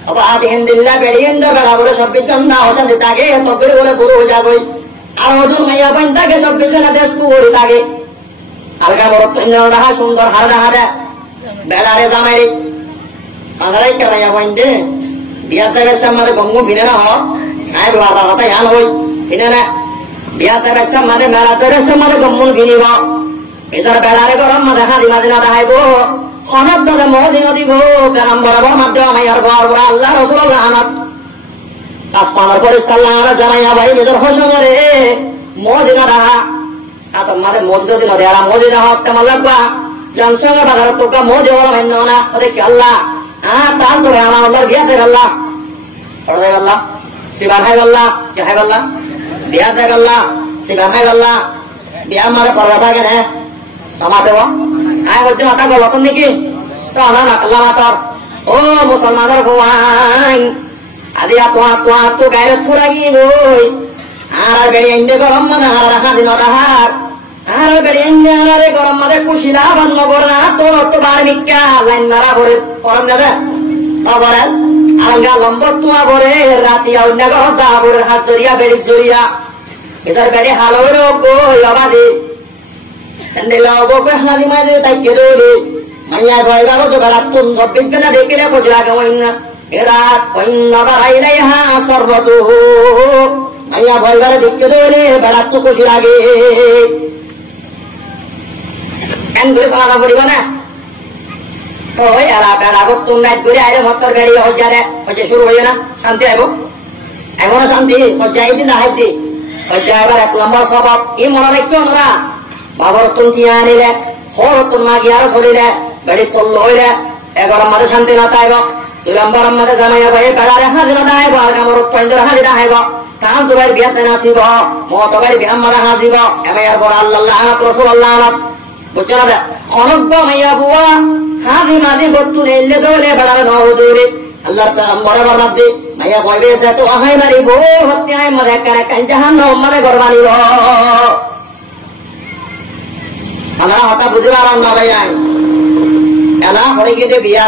অবাধ হিন্দিল্লা বেড়িয়ে বেড়া বলে সব বিজ্ঞান না অশান্তি থাকে তকরি বলে পুরো হয়ে যাবই আর ওজন মাইয়া বইন থাকে সব বিজ্ঞান দেশ কুড়ি থাকে আলগা বড় রাহা সুন্দর হারা হারা বেড়ারে জামাই বাংলায় কেমাইয়া বইন দে বিয়ার দেবের সামনে গঙ্গু ফিরে না হোক আয় বাবা কথা ইয়ান হই ফিরে না বিয়ার দেবের সামনে মেলা দেবের সামনে গম্মুন ফিরিব এটার বেড়ারে গরম মাঝে হাদি মাঝে না দেখাইব হনত দাদা মহদিন দিব কারণ বরাবর মাধ্যমে মাইয়ার ঘর বড় আল্লাহ রসুল্লাহ আনাত আসমানের পরিষ্কার জামাইয়া ভাই নিজের হসমরে মহদিনা রাহা আতর মাঝে মসজিদ দিন দেয়া মসজিদ হক তেমন লাগবা জনসংখ্যা বাজার তোকা মসজিদ বড় মান্য না ওদের কি আল্লাহ তার তো আমার আল্লাহর বিয়া দেয় আল্লাহ ওরা দেয় আল্লাহ শিবান হাই আল্লাহ কে হাই আল্লাহ বিয়া দেয় আল্লাহ শিবান হাই আল্লাহ বিয়া মারে পড়া থাকে না মাতে আয় বলছে মাতা গো লতন নাকি তো আল্লাহ মাতার ও মুসলমানের ভুয়ান আদি তোমার তো গায়ে ফুরাগি গই আর বেড়ে এনে গরম মানে আর রাখা দিন হার আর বেড়ে এনে আরে গরম মানে খুশি না বন্ধ কর না তোর তো বার ভিক্ষা লাইন মারা ভরে গরম যাবে তারপরে আলগা লম্বর তোমা ভরে রাতি অন্য গরম চা ভরে হাত জড়িয়া বেড়ি জড়িয়া এদের বেড়ে হালো গই অবাধে হালি মাঝে তাইকে দৌড়ে মাইয়া ভয় গেল তো বেড়া তুন সব বিজ্ঞানা দেখিলে বুঝে লাগে এরা হা সর্বত মাইয়া ভয় গেলে দেখতে দৌড়ে বেড়া তো খুশি লাগে কেন করে ফেলা পড়িব না ওই এরা বেড়া করতুন রাত করে আইলে ভক্তর বেড়ি হজ্জারে হচ্ছে শুরু হয়ে না শান্তি আইব এমনও শান্তি হজ্জাই দিন হাত দি হজ্জা এবার 1 নম্বর স্বভাব ই মনে রাখছো ওরা বাবার তুন টিয়া আনিলে হর তুন মা গিয়ার শরীরে বেড়ি তল্ল হইলে 11 মাঝে শান্তি না তাইব 2 নম্বর মাঝে জামাইয়া ভাই বেড়ারে হাজির দাইব আর কামর পয়েন্টের হাজির দাইব কাম তো ভাই বিয়াতে নাসিব মত ভাই বিয়াম মাঝে হাজিব এমাইয়ার বড় আল্লাহ আনাত রসুল আল্লাহ আনাত বুঝছো না অনব্য মাইয়া বুয়া হাজি মাঝে গত্তু নেলে দৌড়ে বেড়ারে নদৌড়ে আল্লাহর পেগম্বরে বরমাত দি মাইয়া কইবে সে তো আহাই মারিব হত্যায় মাঝে কানে কান জাহান্নাম মাঝে ঘর মারিব আমরা হঠাৎ বুঝে পারলাম না ভাই এলা হরে গিয়ে বিয়া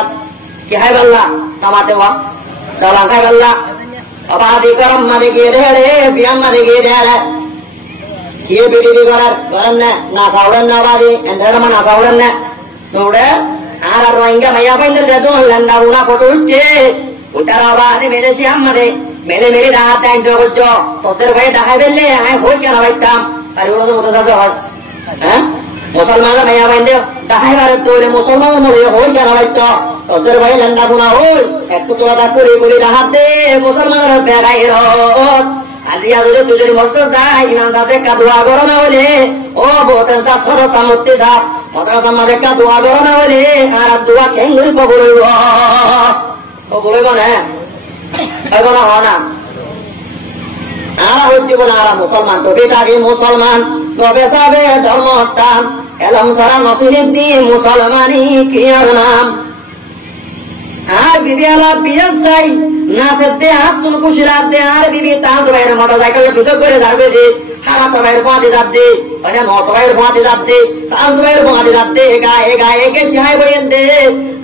কি হাই বললা তামাতে ওয়া দালান খাই বললা অবাধি গরম মাঝে গিয়ে রে বিয়ান মাঝে গিয়ে রে কি বিড়ি করার গরম না সাউড়েন না বাদি এন্ডার মা না সাউড়েন না দৌড়ে আর রোহিঙ্গা মাইয়া বন্ধের যে দোল লন্ডা উনা ফটো উঠছে উতার আবাদে মেরেছি আমাদের মেরে রাহাত টাইম করছো তোদের ভাই দেখাই ফেললে আমি হই কেন ভাইতাম আর ওরা তো মতো যাতে হয় হ্যাঁ মুসলমানরা মাইয়া বাইন্দে দেখাই বারে তোলে মুসলমান মনে হই কেন ভাইত তোদের ভাই লন্ডা বুনা হই একটু তোরা করে রাহাত দে মুসলমানরা বেড়াই রত আজিয়া যদি তুই যদি মস্তক দেয় ইমান সাথে একটা দোয়া করো না হলে ও বোতেন তা সদস্য মূর্তি সা মাদ্রাসার মাঝে একটা দোয়া করো না হলে আর দোয়া খেঙ্গুল কবুল হইব কবুল হইব না হইব না হয় না আরা হইতে বলে আরা মুসলমান টুকিটাকি মুসলমান তবে সবে ধর্মটান এলম সারা নসিনের দিন মুসলমানি ক্রিয়ার নাম আর বিবি আলা বিয়ার চাই না সদ্যে হাত তুল খুশি রাত দে আর বিবি তাঁত বাইরে মোটরসাইকেলে পিছু করে যাবে যে হারাত বাইরে পৌঁছে যাবে মানে মত বাইরে পৌঁছে যাবে তাঁত বাইরে পৌঁছে যাবে গায়ে গায়ে কে সিহাই বইয়েন দে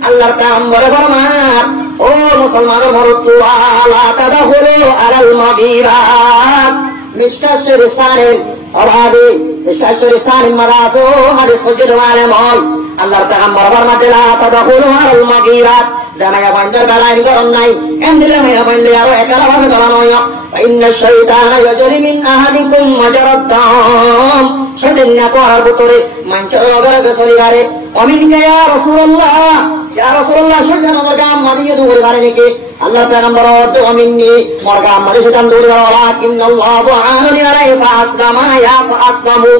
আল্লাহর কাম বলে ফরমান ও মুসলমানের মরুতু আলা তাদা হলো আলাল মাগিরাত মিস্টার রিসানের অবাদে মিস্টার রিসানের মারাসো হাদিস হজর ওয়ালে মল আল্লাহর কাম বলে ফরমান লা তাদা হলো আলাল মাগিরাত জামায়া বান্দার গালাইন করন নাই এন্দিলে মায়া বান্দে আরো একালা ভাবে দলানো হয় ইন্না শাইতানা ইয়াজরি মিন আহাদিকুম মাজারাত দাম শয়তান না করার ভিতরে মানচর নগরে গসরিবারে অমিনকে ইয়া রাসূলুল্লাহ শয়তানের গাম মারিয়ে দূরে বারে নাকি আল্লাহর পয়গম্বর ওয়াদ অমিননি মোর গাম মারি শয়তান দূরে বালা ইন্নাল্লাহু আ'লানি আলাইহি ফাসলামা ইয়া ফাসলামু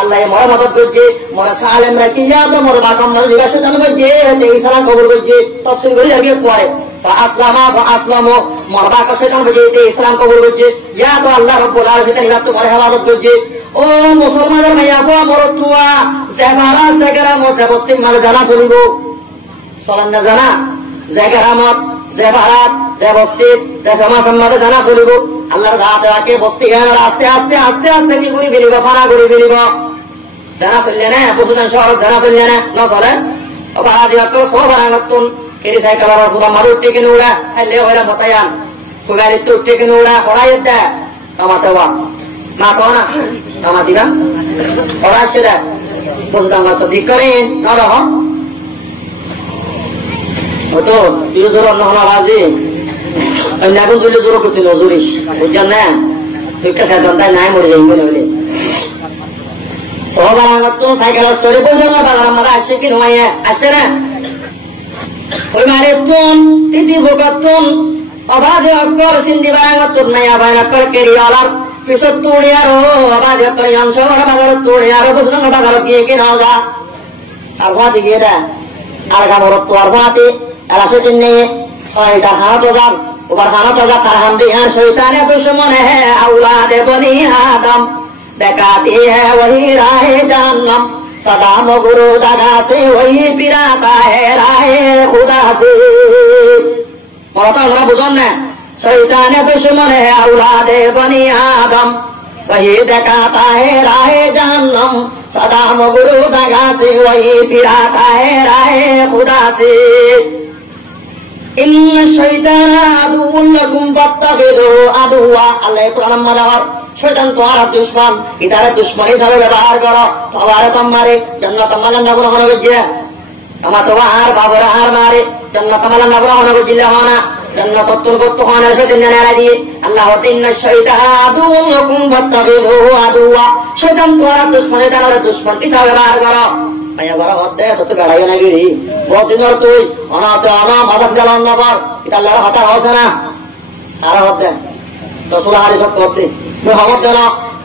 আল্লাহ মোর মদদ করছে মোর সালেম রাখিয়া তো মোর বাকম মারি জিজ্ঞাসা জানো যে এই সালাম কবুল করছে তাফসীর করে আগে পড়ে ফাসলামু মোর বাকম শয়তান বুঝিতে ইসলাম কবুল করছে ইয়া তো আল্লাহ রাব্বুল আলামিন তার ইবাদত মোর হেফাজত করছে ও মুসলমানের মাইয়া ফা মোর তুয়া জামারা জায়গা মত বস্তি মাল জানা চলিব চলেন না জানা জায়গা মত জেবারাত দেবস্তি দেশমা সম্মানে জানা চলিব আল্লাহর জাতে আকে বস্তি আস্তে আস্তে আস্তে আস্তে কি করে ফেলিব ফানা করে ফেলিব জানা চললে না বহুজন শহর জানা চললে না নচলে অবা আদি অত সবারা নতুন কেরি সাইকেলের পুরো মারুত টেকে নোড়া আইলে হইলা মতায়ান সুগারি তো টেকে নোড়া পড়াই দে আমাতে বা না তো না আমা দিবা পড়াচ্ছে দে বুঝদাম না তো ঠিক করেন না রহ তো তুই জোর নহলা বাজি এখন তুই জোর করতে নজরিস বুঝছেন না তুই একটা সাইকেল তাই নাই মরে যাই মনে হলে সবার আমার তো সাইকেল স্টোরি বলছো না বাজার আমার আসছে কি নয় আসছে না ওই মারে তুন তিতি ভোগাতুন অবাধে অক্ষর সিন্ধি বারাঙ্গ তুন নাই আবার অক্ষর কেরিয়ালার পিছত তুড়ি আরো অবাধে অক্ষর অংশ বাজার তুড়ি আরো বুঝলাম বাজার গিয়ে কিনা যা আর ভাতি গিয়ে দেয় আর গামর তো আর ভাতি এলাশিন নিয়ে ছয়টা হাত যান ওবার হাত যা তার হাম দিয়ে শৈতানে দুশ্মন হ্যাঁ আউলাদে বনি আদম দেখাতি হ্যাঁ वही राहे जहन्नम सदा गुरु दादा से वही पिराता है राहे खुदा से मरता ना बुझन ना शैताने दुश्मन है औलादे बनी आदम वही दिखाता है राहे जहन्नम सदा गुरु दादा से वही पिराता है राहे खुदा से ইন্ন শয়তানা আদুউল লাকুম ফাত্তাখিযু আদুওয়া আল্লাহ কোরআন মালার শয়তান তোমার দুশমন ইদারে দুশমন হিসাবে ব্যবহার করো বাবার তোমারে জান্নাত মালান না বলা হলো যে আমার তো আর বাবার আর মারে জান্নাত মালান না বলা হলো জিল্লা হনা জান্নাত তোর কত হনা শয়তান না দিয়ে আল্লাহ ইন্ন শয়তানা আদুউল লাকুম ফাত্তাখিযু আদুওয়া শয়তান তোমার দুশমন ইদারে দুশমন হিসাবে ব্যবহার করো মায়া বড় হতে তো বেড়াই না গিরি বহুত দিন তুই অনাতে অনা মাদার গেলাম না পার এটা আল্লাহর হাতে হচ্ছে না আর হতে তো সুলা হারি সব করতে তুই হমত গেল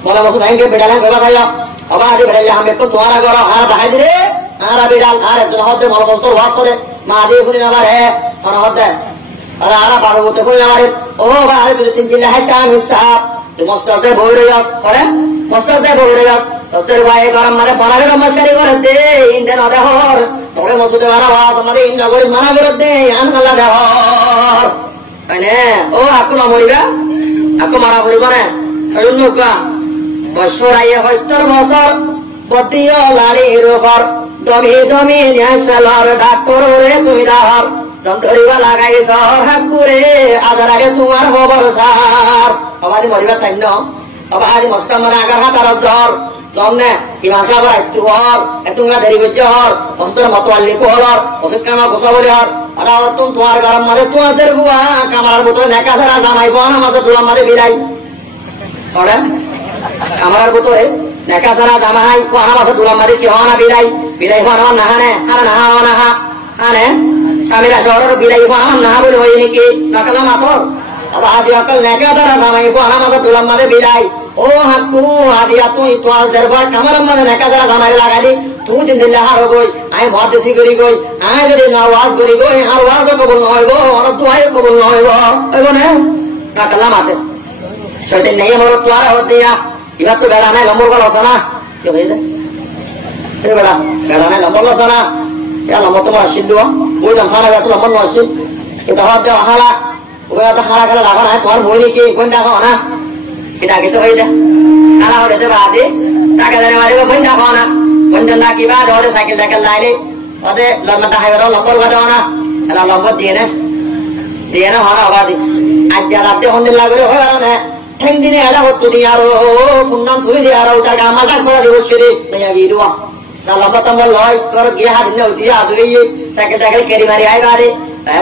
বলে বসে ভাইকে বেড়ালাম গেলা খাইয়া আবার আদি বেড়াইলে আমি একটু তোমারা করো আর দেখাই দিলে আর বিড়াল আর একজন হতে ভালো তোর ভাস করে মা দিয়ে শুনি আবার হ্যাঁ অনা হতে আর আর বারো বলতে কই আমার ও বাড়ি যদি তিন চিল্লা হাইটা মিসাব তুই মস্তকে বই রইস করে মস্তকে বই রইস তোর ভাই গরম মানে পড়ালে নমস্কারই করে দে ইন্দে না দেহর তোরে মসজিদে মানাবা তোমাদের ইন্দা করে মানা করে দে আনকাল্লা দেহর মানে ও আকু না মরিবা আকু মারা করিব না শূন্য কা বছর আইয়ে ৭০ বছর বদিও লাড়ির উপর দমি দমি ন্যাস ফেলার ডাক্তর রে তুই দাহর যন্ত্রিবা লাগাই সর হাকুরে আদার আগে তোমার খবর সার আমাদের মরিবার টাইম ন আবার মস্ত মানে আগার হাতার ধর জমনে ইমাসা আবার একটু হর একটু দেরি করছে হর অস্তর মতো আল্লি হর ওষুধ কেন গোসা বলে হর আর তুমি তোমার গরম মাঝে তোমাদের বুয়া কামার বোতলে নেকা ছাড়া জামাই পাওয়া মাঝে তোলার মাঝে বিলাই ওরা কামার বোতলে নেকা ছাড়া জামাই পাওয়া মাঝে তোলার মাঝে কি হওয়া না বিলাই বিলাই হওয়া না হানে আর না হওয়া না হানে স্বামীরা শহরের বিলাই হওয়া না বলে হয় নাকি নকালা মাতর अब आदि अकल नेका दरा समाई को आना मत तुलम मत बिलाई ओ हाकू आदि आतु इतवाल दरबार कमरम मत नेका दरा समाई लगाली तू जिंदिल्ला हारो गई आय मुहद्दिसी करी गई आय যদি নওয়াজ করি গই আর ওয়াজ কবুল না হইব আর দুআই কবুল না হইব হইব না কাটলা মাতে সেদিন নেই আমার তোয়ার হদিয়া এবার তো বেড়া নাই লম্বর গল আছে না কি হইছে এ বেড়া নাই লম্বর গল আছে না এ লম্বর তো আসিল ওই লম্বা না তো লম্বর নসিল কিন্তু হতে হালা ওই তো হালা গেল লাগা না তোর বই কি কোন টাকা না এটা কি তো হইছে আলা হতে বাদে টাকা দেনে মারে কোন টাকা না কোন না কি বাদ ওরে সাইকেল টাকা লাইলে ওরে লম্বা হাইবার লম্বর লাগা না এলা লম্বর দিয়ে না হালা বাদে আজ রাতে হন্দিল লাগলে হয় না ঠেং দিনে এলা হতো দি আর পুন্নাম তুলি দি আর ওটা আমাটা করে দিব শিরে নয়া গিদুয়া না লম্বা তো লয় তোর গিয়া হাত নে উঠি আদুরি সাইকেল টাকা কেরি মারি আই বাদে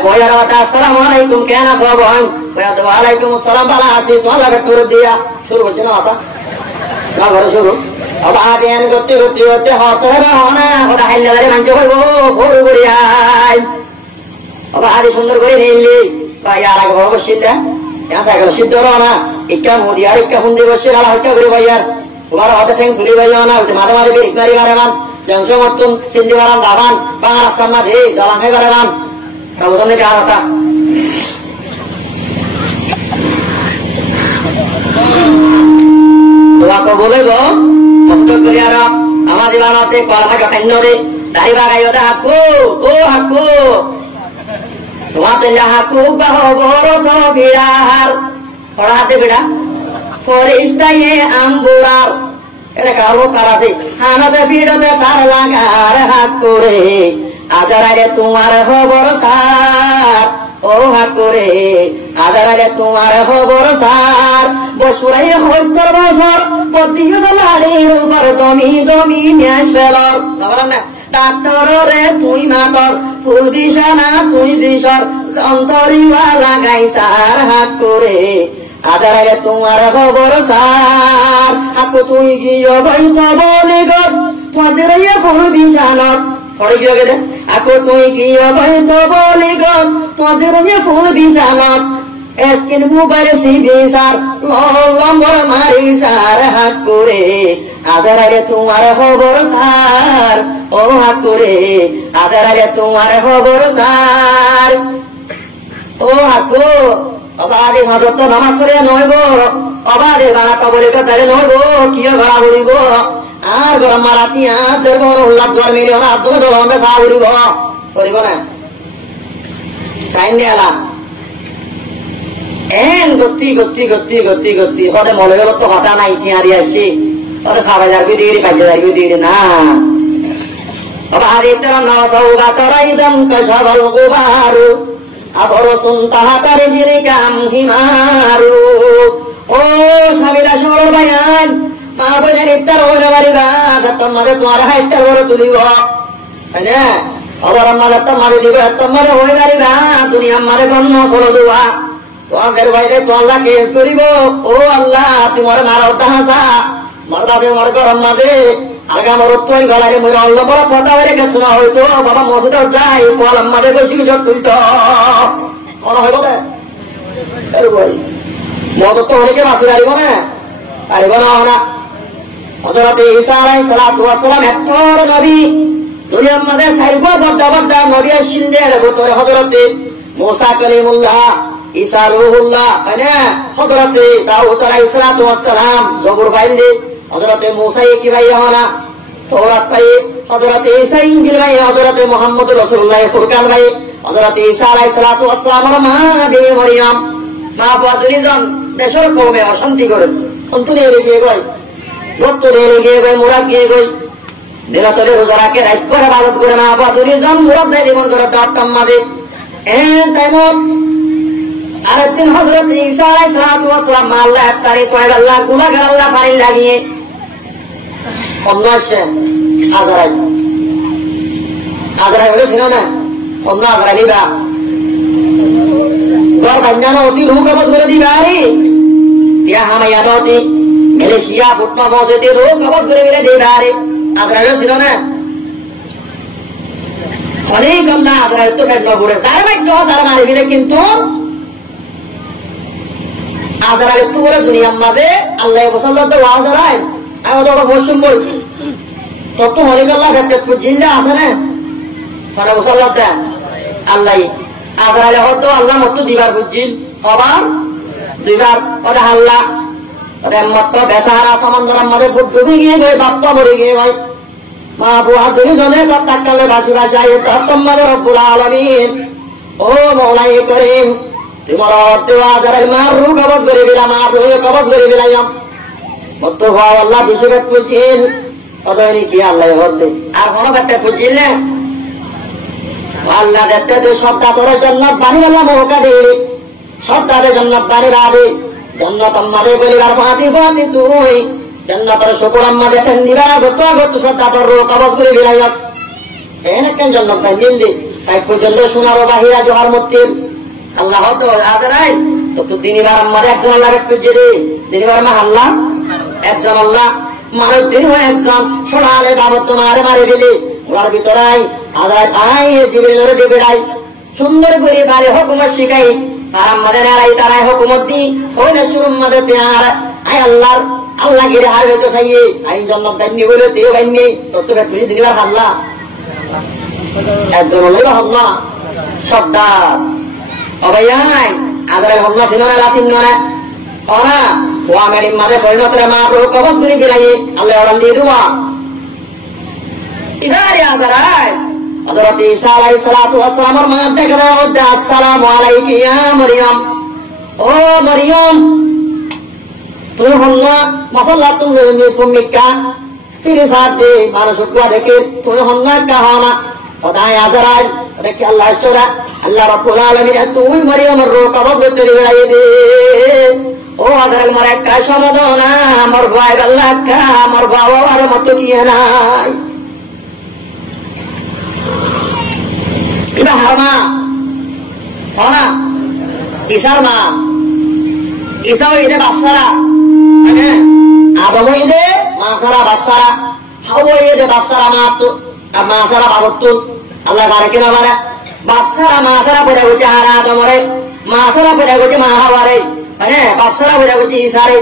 বয়ার ওটা আসসালামু আলাইকুম কেনা সব হয় বয়া তো ওয়ালাইকুম আসসালাম বালা আসি তো লাগা তোর দিয়া শুরু হচ্ছে না মাতা না ঘরে শুরু अब आदेन गति गति होते होते रहना ওটা হাইলা ধরে মানতে হইব বড় গড়িয়াই अब আদি সুন্দর করে নিলি ভাই আর আগে বড় বসিলা ইয়া সাইকেল সিদ্ধ রনা একটা মোদি আর একটা হুন্দি বসে আলা হইতা করে ভাইয়ার তোমার হাতে ঠ্যাং তুলি ভাইয়া না ওই মাঝে মাঝে বিক মারি মারেমান জংশ মতুন সিন্ধি মারাম দাবান বাংলা রাস্তার দে দালাং হে মারেমান তা বুঝন দেখে আর হতা তোমা তো বলেব কষ্ট করে আর আমার জীবনতে কর্ম যখন রে দাড়ি বাগাইও দা হাকু ও হাকু তোমাতে হাকু গাহ বড় তো বিড়ার পড়াতে বিড়া ফরিস্তায়ে আমবুড়ার এটা কারো কারাতে হানাতে বিড়তে তার লাগার হাকু রে আজারে তোমার খবর সার ও হাকুরে আদারে তোমার খবর সার বসুরাই হইতর বছর পদিও লাড়ির উপর দমি ন্যাস ফেলর বলেন না ডাক্তার রে তুই মাতর ফুল বিছানা তুই বিষর অন্তরিওয়া লাগাই সার হাকুরে আদারে তোমার খবর সার আপু তুই গিয়ে বইত বলে গো তোদের ফুল বিছানা পড়ে গিয়ে গেলে আকো তুই গিয়ে বইত বলে গো তোদের ফুল বিছানা স্ক্রিন মোবাইল সিবি সার লম্বর মারি সার হাত করে আদারে তোমার খবর সার ও হাত করে আদারে তোমার খবর সার ও হাকো অবাদে ভাজত নামাজ পড়ে নইব অবাদে বানা কবরে কথারে নইব কিয় ঘরা বলিব আর গরম মারাতি আছে বড় উল্লাদ গরমিলে না তুমি তো আমরা সা বলিব করিব না সাইন দেলা এন গতি গতি গতি গতি গতি হতে মনে গেল তো হতা নাই তিয়ারি আসি হতে ৭,০০০ দিয়ে ৫,০০০ দিয়ে না অবাদে তোর না সৌগা তরাইদম কশবল গুবারু আবর সুনতা তারে জিরে কাম হিমারু ও সাবিরা সরল বায়ান মা বোনের ইফতার হয়ে পারিবা তোমাদের তোমার হাইটার বড় তুলিব না আবার আমাদের তোমাদের দিব তোমাদের হয়ে পারিবা তুমি আমাদের জন্ম সরল দুয়া তোমাদের বাইরে তো আল্লাহ কে করিব ও আল্লাহ তোমার মারাও তাহাসা মরদাবে মর গরম মাদে আগা মরত্বই গলারে মরে অল্ল বড় কথা হয়ে রেখে শোনা হইতো বাবা মসজিদ যাই বল আমাদের বসি যোগ তুলতো মনে হইব না মদ তো অনেকে বাঁচি পারিব না পারিব না হযরত ঈসা আলাইহিস সালাতু ওয়াস সালাম একটর নবী দুনিয়ার মধ্যে সাইব বড় বড় নবী আসিলেন ভিতরে হযরত মুসা কালিমুল্লাহ ঈসা রূহুল্লাহ মানে হযরত দাউদ আলাইহিস সালাতু ওয়াস সালাম জবর বাইলে হযরত মুসা কি ভাই হনা তওরাত ভাই হযরত ঈসা ইনজিল ভাই হযরত মুহাম্মদ রাসূলুল্লাহ ফুরকান ভাই হযরত ঈসা আলাইহিস সালাতু ওয়াস সালামের মা বিবি মারইয়াম মা ফাদরিজন দেশের কওমে অশান্তি করে অন্তরে রেগে গয় গত্তরে রেগে গয় মুরাদ গিয়ে গয় দিনতরে রোজা রাখে রাত করে ইবাদত করে মা ফাদরিজন মুরাদ দেয় জীবন করে দাঁত কাম্মাদে এন টাইমত আরেকদিন হযরত ঈসা আলাইহিস সালাতু ওয়াস সালাম আল্লাহ ইফতারি করে আল্লাহ গুনাহগার আল্লাহ পানি লাগিয়ে অন্যসে আজরাই হলে ছিল না অন্য আজরাই দিবা ঘর বাঞ্জানো অতি রূপ কবজ করে দিবা আরে তিয়া হামাইয়া দাওতি মালয়েশিয়া বুটনা বসেতে রূপ কবজ করে মিলে দিবা আরে আজরাই হলে ছিল না অনেক আল্লাহ আজরাই তো ফেট না ঘুরে তার ভাগ্য তার মারি দিলে কিন্তু আজরাইল একটু বলে দুনিয়ার মাঝে আল্লাহ মুসল্লাতে ওয়াজরাইল আমি তো বসুন বল তত হলিকাল্লাহ একটা জিল্লা আছে না মানে মুসল্লাতে আল্লাহ আজরাইল হয়তো আল্লাহ মতো দিবার বুঝিল আবার দুইবার ওটা হাল্লা ওটা মত বেসাহারা সমন্দরের মধ্যে ডুবে গিয়ে গই বাপ্পা মরে গিয়ে গই মা বুয়া দুইজনে তাকালে বাঁচিবা যায় তোমাদের রব্বুল আলামিন ও মৌলাই করিম তোমার দেওয়া যারা মার রু কবজ করে দিলাম মার রু কবজ করে দিলাম মত হওয়া আল্লাহ বিশেষ ফুজিল ওটাই কি আল্লাহ হতে আর কোনো একটা ফুজিল না আল্লাহ দেখতে তুই সবটা তোর জান্নাত বাড়ি বললাম মৌকা দিলি সবটাতে জান্নাত বাড়ি রাধে জান্নাত আমাদের গলিবার ফাঁতি ফাঁতি তুই জান্নাতের শুকুর আমাদের নিবা গত গত সবটা তোর রু কবজ করে দিলাম এনে কেন জান্নাত বাড়ি দিলি তাই পর্যন্ত শোনারো বাহিরা জোহার মূর্তির আল্লাহ তো আজরাইল তো দিনবার আমাদের একজন আল্লাহ পুজিরে দিনবার মা আল্লাহ একজন আল্লাহ মানব দিন হয় একজন শোনালে বাবদ তোমার মারে দিলি ওর ভিতরাই আজাদ আই জিবরিলের দিবেড়াই সুন্দর করে পারে হুকুমত শিখাই আর আমাদের আড়াই তারাই হুকুমত দি ওই না শুরু আমাদের আর আই আল্লাহর আল্লাহ গিরে হার হইতে খাইয়ে আই জন্নত দাইনি বলে তেও গাইনি তো পুজি দিনবার আল্লাহ একজন হলো আল্লাহ সর্দার অবাইয়াই আজরাইল হল্লা ছিল না লাসিন না ওরা ওয়া মেরি মাঝে পরিণত করে মা রো কবজ করে দিলাই আল্লাহ ওরান দিয়ে দুয়া ইদারে আজরাইল হযরত ঈসা আলাইহিস সালাতু ওয়াস সালামের মা দেখে ওদা আসসালামু আলাইকা ইয়া মারইয়াম ও মারইয়াম তুমি হল্লা মাসাল্লাহ তুমি ভূমিকা ফিরে সাথে মানুষ কুয়া দেখে তুমি হল্লা কাহানা ওদাই আজরাইল দেখি আল্লাহ সুরা আল্লাহ রাব্বুল আলামিন তুই মারইয়ামের রূহ কবজ করতে দিলাই দে ও আজরাইল মার একটা সমাধান আমার ভাই আল্লাহ কা আমার বাবা আর মত কি নাই ইবা হারমা হনা ঈসার মা ঈসা ইদে বাপসারা মানে আদম ইদে মা সারা বাপসারা হাওয়া ইদে বাপসারা মা তো মা সারা বাবতুন আল্লাহ বারাকে না বারা বাপসারা মা সারা পড়ে গেছে হারা আদমরে মা সারা পড়ে গেছে মা হাওয়ারে মানে বাপসারা পড়ে গেছে ঈসারে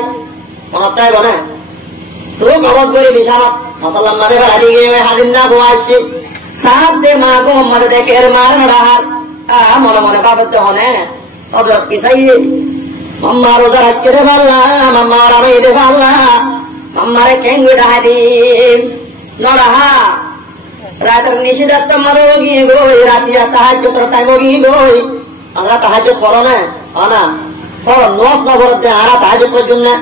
মনটাই বনে তো কবজ করে বিশালত মাসাল্লাহ মাঝে বেলা দিয়ে হাজির না বসে সাত দে মা গো মনে দেখে এর মার নড়াহার মনে মনে বাবতে হনে হযরত ঈসাই মাম্মা রোজা রাখতে রে বাল্লা মাম্মা রাবে রে বাল্লা মাম্মারে কেঙ্গু ডাহাদি নড়াহা রাতের নিষেধাত্ম মারো গিয়ে গই রাতি তাহাজ্জুদ টাইম গিয়ে গই আমরা তাহাজ্জুদ পড়ো না না পড়ো নস না পড়ো আরা তাহাজ্জুদ পর্যন্ত না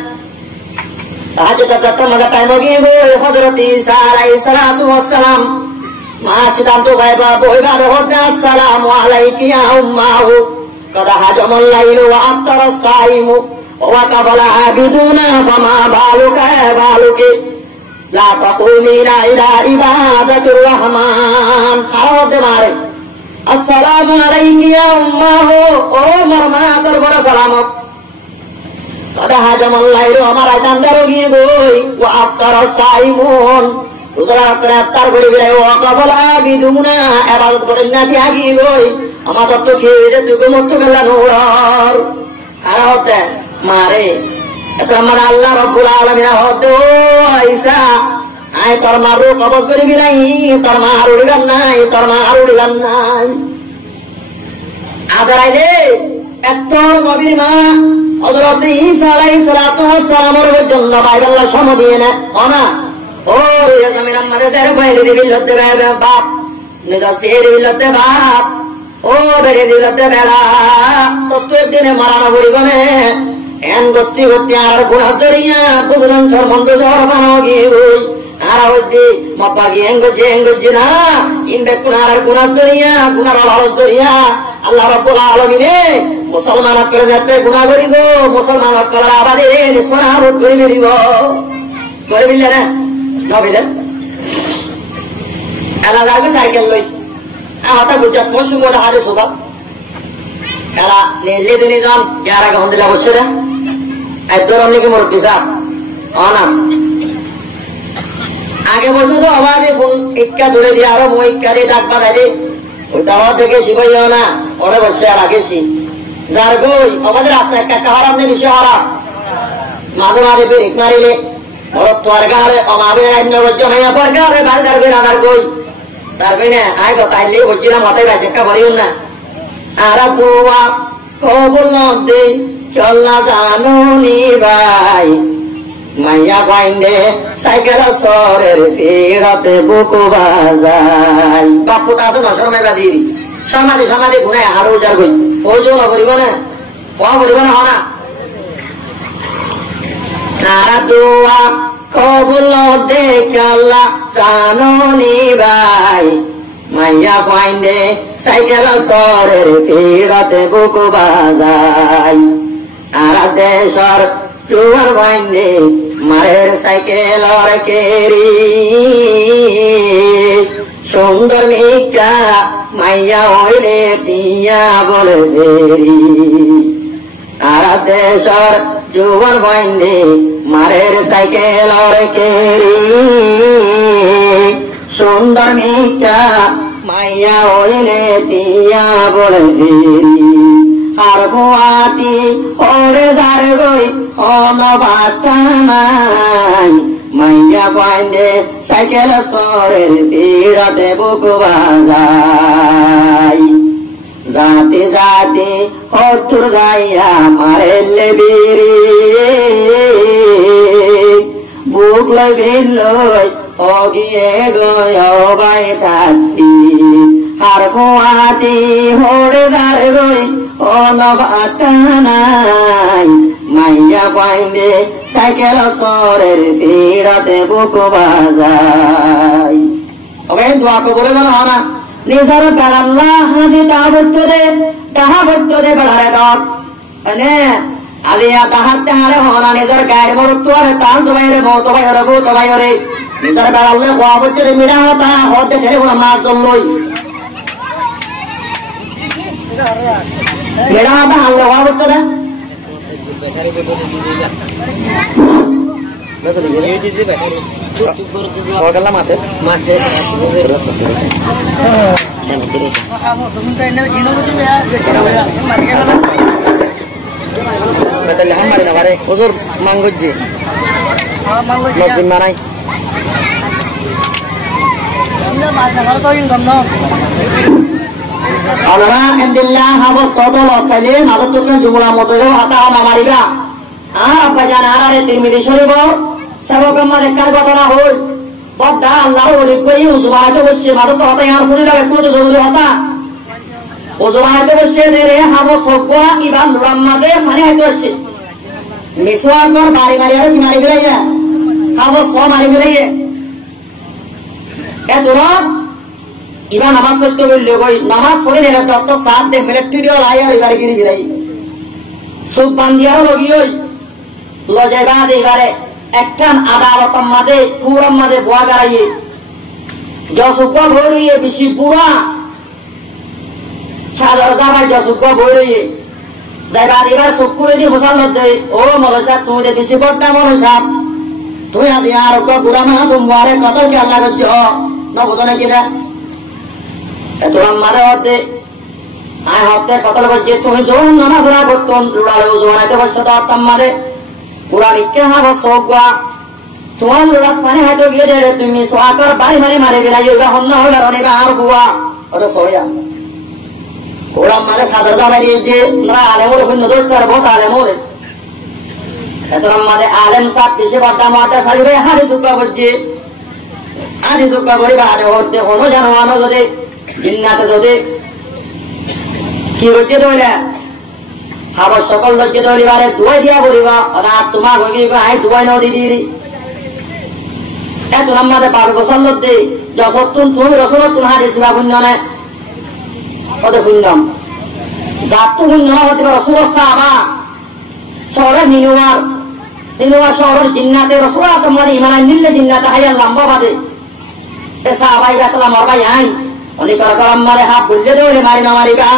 তাহাজ্জুদ মাঝে টাইম গিয়ে গই হযরত ঈসা আলাইহিস সালাতু ওয়াস সালাম মা সিদ্ধান্ত ভাইবা বইবার হতে আসসালামু আলাইকা ইয়া উম্মাহু কাদা হাজামাল লাইলু ওয়া আফতারা সাইমু ওয়া কাবালা আবিদুনা ফামা বালুকা বালুকি লা তাকুমিনা ইলা ইবাদাতির রহমান হাওতে মারে আসসালামু আলাইকা ইয়া উম্মাহু ও মামা তোর বড় সালাম কাদা হাজামাল লাইলু আমার আজান দাও গিয়ে গই ওয়া আফতারা সাইমুন উদরা তার করে বিলাই ও কাবালা আবিদুনা ইবাদত করেন না ত্যাগী গই আমার তো খেয়ে তুই মত গেল নোড়ার আর হতে মারে এটা আমার আল্লাহ রাব্বুল আলামিন হতে ও ঈসা আয় তোর মা রূহ কবজ করে বিলাই তোর মা আর উড়িলাম নাই তোর মা আর উড়িলাম নাই আজরাইলে এত নবীর মা হযরত ঈসা আলাইহিস সালাতু ওয়াস সালামের জন্য বাইবেল্লাহ সম দিয়ে না না ও রে জমিন আমাদের যারা বাইরে দিবি লতে বাপ নিদাল সেরে লতে বাপ ও বেড়ে দিলতে বেড়া তত্ত্বের দিনে মারানো বলিবনে এন গতি গতি আর গুণা ধরিয়া বুঝলেন সর্বন্ত সর্বানো গিয়ে আর হচ্ছে মপা গিয়ে এঙ্গজি না ইনবে কুনার গুণা ধরিয়া গুণার অভাব ধরিয়া আল্লাহ রাব্বুল আলামিনে মুসলমান করে যাতে গুণা করিব মুসলমান করার আবাদে নিষ্পার করে মেরিব করে বিলে না নবিলে আল্লাহ যাবে সাইকেল লই आता गुजरात में सुमोला हादे सुबह कला नेले दिन जाम 11 घंटे लगा बच्चे रे ऐदर हमने के मोर पिसा आना आगे बोलूं तो आवाज़ फोन इक्का दूरे दिया रो मो इक्का दे डाक बात है उतावा देखे शिवाय ना और बच्चे आगे सी যার গই আমাদের আছে একটা হারাম নেই বেশি হারাম মাঝে মাঝে ব্রেক মারিলে বরফ তোর গাড়ে অমাবে জমাইয়া পর গাড়ে বাজার গই রানার গই তার গই না আয় তো তাইলে বুঝছিলাম মাথায় বাজে একটা ভরিও না আর দোয়া কবুল নদে চল না জানো নি ভাই মাইয়া পাইন্ডে সাইকেল সরের ফিরতে বুকু বাজাই বাপু তা আছে নশর মেবা দিদি সমাধি সমাধি গুনায় হাড় উজার গই ওই জন্য করিব না করিব না হনা আর দোয়া কবুল দেখে আল্লাহ জানো নি ভাই মাইয়া পাইন্ডে সাইকেল সরের ফিরতে বুকু বাজাই আর দেশর চুয়ার পাইন্ডে মারের সাইকেল কেরি সুন্দর মিকা মাইয়া হইলে টিয়া বলে বেরি আর দেশর চুয়ার পাইন্ডে মারের সাইকেল কেরি সুন্দর মিকা মাইয়া হইলে টিয়া বলে বেরি আর ভুয়াতি ওরে যার গই অনবাটানাই মাইয়া পাইন্ডে সাইকেল সরের ফিরতে বুকু বাজাই জাতি জাতি হঠুর গাইয়া মারেলে বিরি বুক লইবিন লই অগিয়ে গয় বাই থাকি আর ভুয়াতি ওরে যার গই অনবাটানাই মাইয়া পাইন্ডে সাইকেল সরের ফিরতে বুকু বাজাই ওকে দোয়া কবুল বলে হনা নিজের বেড়াল্লা হাদি তাহা বৈদ্য দে বেড়ারে দক মানে আলিয়া তাহার তাহারে হনা নিজের গায়ের মরত্ব আরে তাল দবাইরে মত বাইরে ভূত বাইরে নিজের বেড়াল্লে হওয়া বৈদ্য মিড়া হতা হতে ঠেলে কোনো মাছ জল্লই মেড়া হতা হাল্লে হওয়া বৈদ্য দে মাতে মাতে हमारे ना भारे उधर मांगो जी जिम्मा नहीं Allah endillah habo sodol opale habo tukkan jumlah motojo hata mamariba apa janara re Tirmidhi Sharif sabo kamma dekkar ghotona hol bodda Allah olik koi uzumate bocche mado to hata yar phone la ekটু জরুরি হতা ওজমাতে বসে দেরে হামো সগwa ইবান রাম্মাদে মানে হয়তো আছে মিসওয়াকর বাড়ি বাড়ি আর কি মারি গেলে হামো সো মারি গেলে এতরা ইবান নামাজ পড়তে বললে কই নামাজ পড়ে নিলে তো সাথ দে মিলিটারিও লাইয়া এবারে গিরি গিলাই সব বান্দিয়ার লগি ওই লজাইবা দে এবারে একখান আদালতর মাঝে পুরাম মাঝে বয়া গাড়াইয়ে যসুকা ভরিয়ে বেশি পুরা সাধারণতা ভাই যসুকা ভরিয়ে জায়গা এবার চকুরে দিয়ে বসার মধ্যে ও মলসা তুমি বেশি বড়টা মলসা তুই আদি আর পুরা মাস সোমবারে কত কি আল্লাহ করছ নবদনে কিনা তোর মারে হতে আয় হতে কত করছে তুমি যখন নামাজ না করতন লুড়ালে ওজমানাইতে বসছো তো মারে পুরা বিকে হাব সগwa তোমার লুড়াত পানি হয়তো গিয়ে দেবে তুমি সোয়াকর বাড়ি মারে মারে বেড়াই ওইবা হন্য হইবা রনিবা আর বুয়া ওটা সয়া ওরা মারে সাদর দাবাই যে আমরা আলেমুল হইন্য দরকার বহুত আলেমুল এত আমাদের আলেম সাহেব বেশি বাদা মাতা সাজবে হাদি সুকা করছে হাদি সুকা করিবা আরে হতে হনো জানোয়ানো যদি জিন্নাতে যদি কি করতে দইলা হাবার সকল দজ্জে দরিবারে দুয়াই দিয়া বলিবা আর তোমার হয়ে গিয়ে আই দুয়াই নদী দিদি এত আমাদের পাবে পছন্দ দে যখন তুমি রসুল তুমি হাদিস বা পুণ্য নেয় কত পুণ্যম জাত তো পুণ্য হতে পারে রসুল সাহাবা শহরের নিনুয়ার শহরের জিন্নাতে রসুল তোমার ইমান নিলে জিন্নাতে হাইয়ার লম্বা বাদে এ সাহাবাই গাতলা মরবাই আইন অনেক রকম মারে হাত বললে দেবে মারি না মারিবা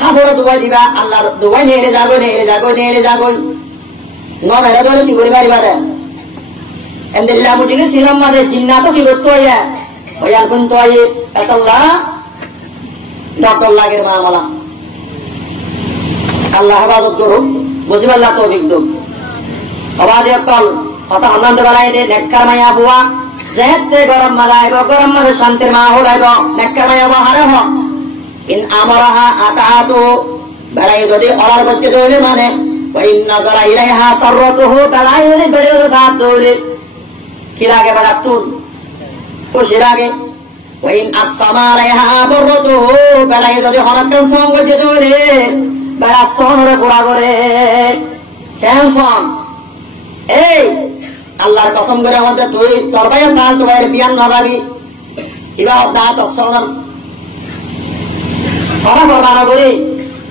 হাবরে দুবাই দিবা আল্লাহর দুবাই নিয়ে যাগো নন হেরে ধরে কি করে পারিবা রে এন্দিল্লাহ মুটিকে সিরাম মাদে জিন্নাত কি করতে হইয়া হইয়ার কিন্তু আইয়ে এতল্লাহ ডক্টর লাগের মামলা আল্লাহ হেফাজত করুক, বুঝিব আল্লাহ তৌফিক দিক। অবাধে অকল কথা আনন্দ বেলায় দে নেককার মাইয়া বুয়া যেতে গরম মালা আইব, গরম মালে শান্তির মাহৌল আইব, নেককার মাইয়া বুয়া হারে হ। ইন আমরাহা আতাআতু বেড়াই যদি অর্ডার করতে দৌড়ে মানে ওই নাজারা ইলাইহা সাররাতুহু বেড়াই যদি বেড়ে সাথ দৌড়ে কি লাগে বেড়া তুল খুশি লাগে। ওই আকসামা আলাইহা বররাতুহু বেড়াই যদি হনাক্কান সঙ্গ করতে দৌড়ে বেড়া সনরে পুরা করে কেমন এই আল্লাহর কসম করে আমাদের তুই তোর ভাইয়ের কাল তোর ভাইয়ের বিয়ান না যাবি এবার দা তোর সঙ্গে খরা করবানা করি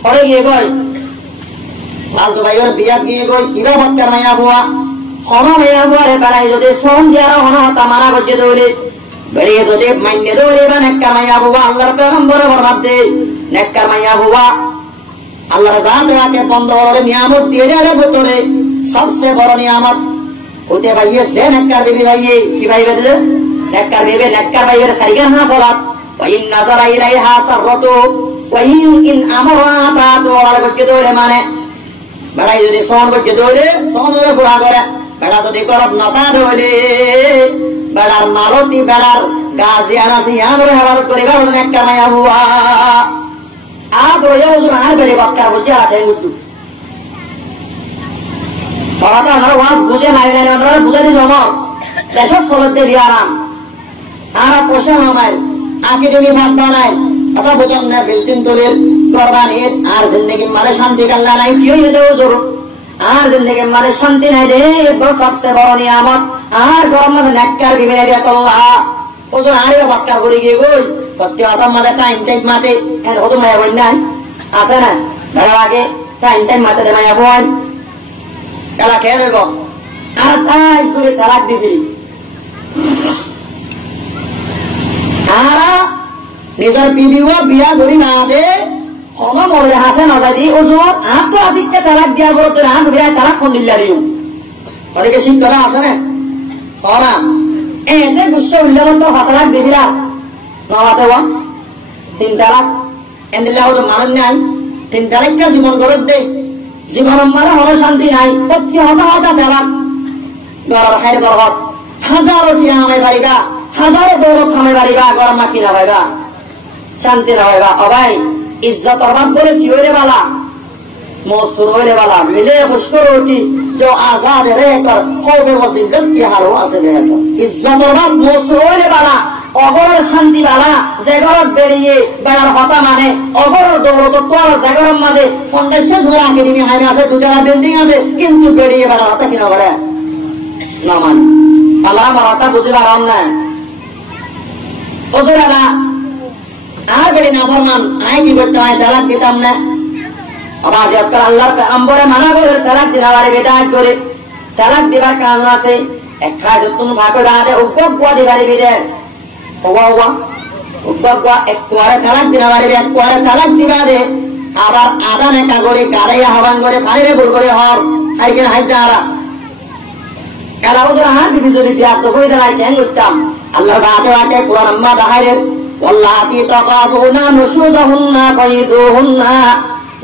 পরে গিয়ে গই লাল তো ভাইয়ের বিয়াত গিয়ে গই ইবা ভক্তের মাইয়া বুয়া হন মাইয়া বুয়ারে বেড়াই যদি সোম দিয়ার হন হতা মানা করছে দৌড়ে বেড়িয়ে যদি মাইনে দৌড়ে বা নেককার মাইয়া বুয়া আল্লাহর পেগম্বরে বরবাদ দে নেককার মাইয়া বুয়া আল্লাহর জাত রাতে বন্ধ করে নিয়ামত দিয়ে দেবে ভিতরে সবচেয়ে বড় নিয়ামত ওতে ভাইয়ে সে নেককার বেবি ভাইয়ে কি ভাই বেদে নেককার বেবে নেককার ভাইয়ের সাইগা না সলাত ওয়াইন নাজারা ইলাইহা সাররাতু ওয়াইন ইন আমরা তাতু আর করতে দৌড়ে মানে বেড়াই যদি সোন করতে দৌড়ে সোনরে পুরা করে বেড়া যদি করব নাতা দৌড়ে বেড়ার মারতি বেড়ার গাজি আনাসি আমরে হেফাজত করে বেড়া নেককার মাইয়া বুয়া আজ ওই ওজন আর বেড়ে বাক্কার বুঝে আছে গুট্টু ওরা তো ওয়াজ বুঝে নাই না ওরা বুঝে দিস আমার দেশ চলতে বিয়ারাম আর পোষা আমার আগে তুমি ভাত বানায় কথা বোঝান না বিল্ডিং তোলের কোরবানি আর জিন্দগি মানে শান্তি কাল্লা নাই কি হয়ে দেও জোর আর জিন্দগি মানে শান্তি নাই রে সবচেয়ে বড় নিয়ামত আর গরম মাঝে নেককার বিবিনে দিয়া তল্লা ওজন আরে বাক্কার করে গিয়ে গই সত্যি কথা মাঝে টাইম টাইম মাতে হতো মায়া বই নাই আছে না বেড়ার আগে টাইম টাইম মাতে দে মায়া বই খেলা খেয়ে নেব আর তাই করে তালাক দিবি আর নিজের বিবিও বিয়া ধরি না দে হমা মরে হাসে না দাদি ও জোর আপ তো আদিককে তালাক দিয়া বড় তোর আপ বিরায় তালাক ফোন দিল্লা দিও অনেকে শিখ করা আছে না হরা এতে গুচ্ছ উল্লেখ তো তালাক দিবিলা নবাতে ও 3 তালাক এন্দিল্লা হতো মানুষ নাই 3 তালাককে জীবন গড়ত দে জীবন মানে হলো শান্তি নাই প্রতি হতা হতা তালাক গড় খাইর গড়ত হাজারো টিয়া আমায় পারিবা হাজারো বড় থামে পারিবা গরম মাকি না পাইবা শান্তি না পাইবা অবাই ইজ্জত অভাব বলে কি হইলে বালা মসুর হইলে বালা মিলে মুস্কর উঠি যে আজাদ রে কর হবে মসজিদ কি হারো আছে দেখো ইজ্জত অভাব মসুর হইলে বালা অগরের শান্তি বালা জায়গার বেরিয়ে বেড়ার হতা মানে অগরের দৌলত তোর জায়গার মাঝে ফাউন্ডেশন ধরে একাডেমি হাইমে আছে দুটালা বিল্ডিং আছে কিন্তু বেরিয়ে বেড়ার হতা কিনা করে না মানে আল্লাহ আমার হতা বুঝে পারাম না ওদের আর বেড়ে না ফরমান আয় কি করতে হয় তালাক দিতাম না আবার যখন আল্লাহ আম্বরে মানা করে তালাক দিনা বাড়ি বেটা করে তালাক দিবার কারণ আছে এক খাজ তুমি ভাগে বাঁধে উদ্যোগ গুয়া দিবারি বিদে ওয়া ওয়া উদ্যোগ গুয়া এক কুয়ারে তালাক দিনা বাড়ি এক কুয়ারে তালাক দিবা দে আবার আদান একা করে গাড়াইয়া হবান করে পানিরে ভুল করে হর হাই কিনা হাই যারা এরা ওদের হাত বিবি যদি বিয়া তো হয়ে দেয় কেন করতাম আল্লাহর বাতে বাতে কোরআন আম্মা দাহাইরে واللاتي تخافون نشوزهن فعظوهن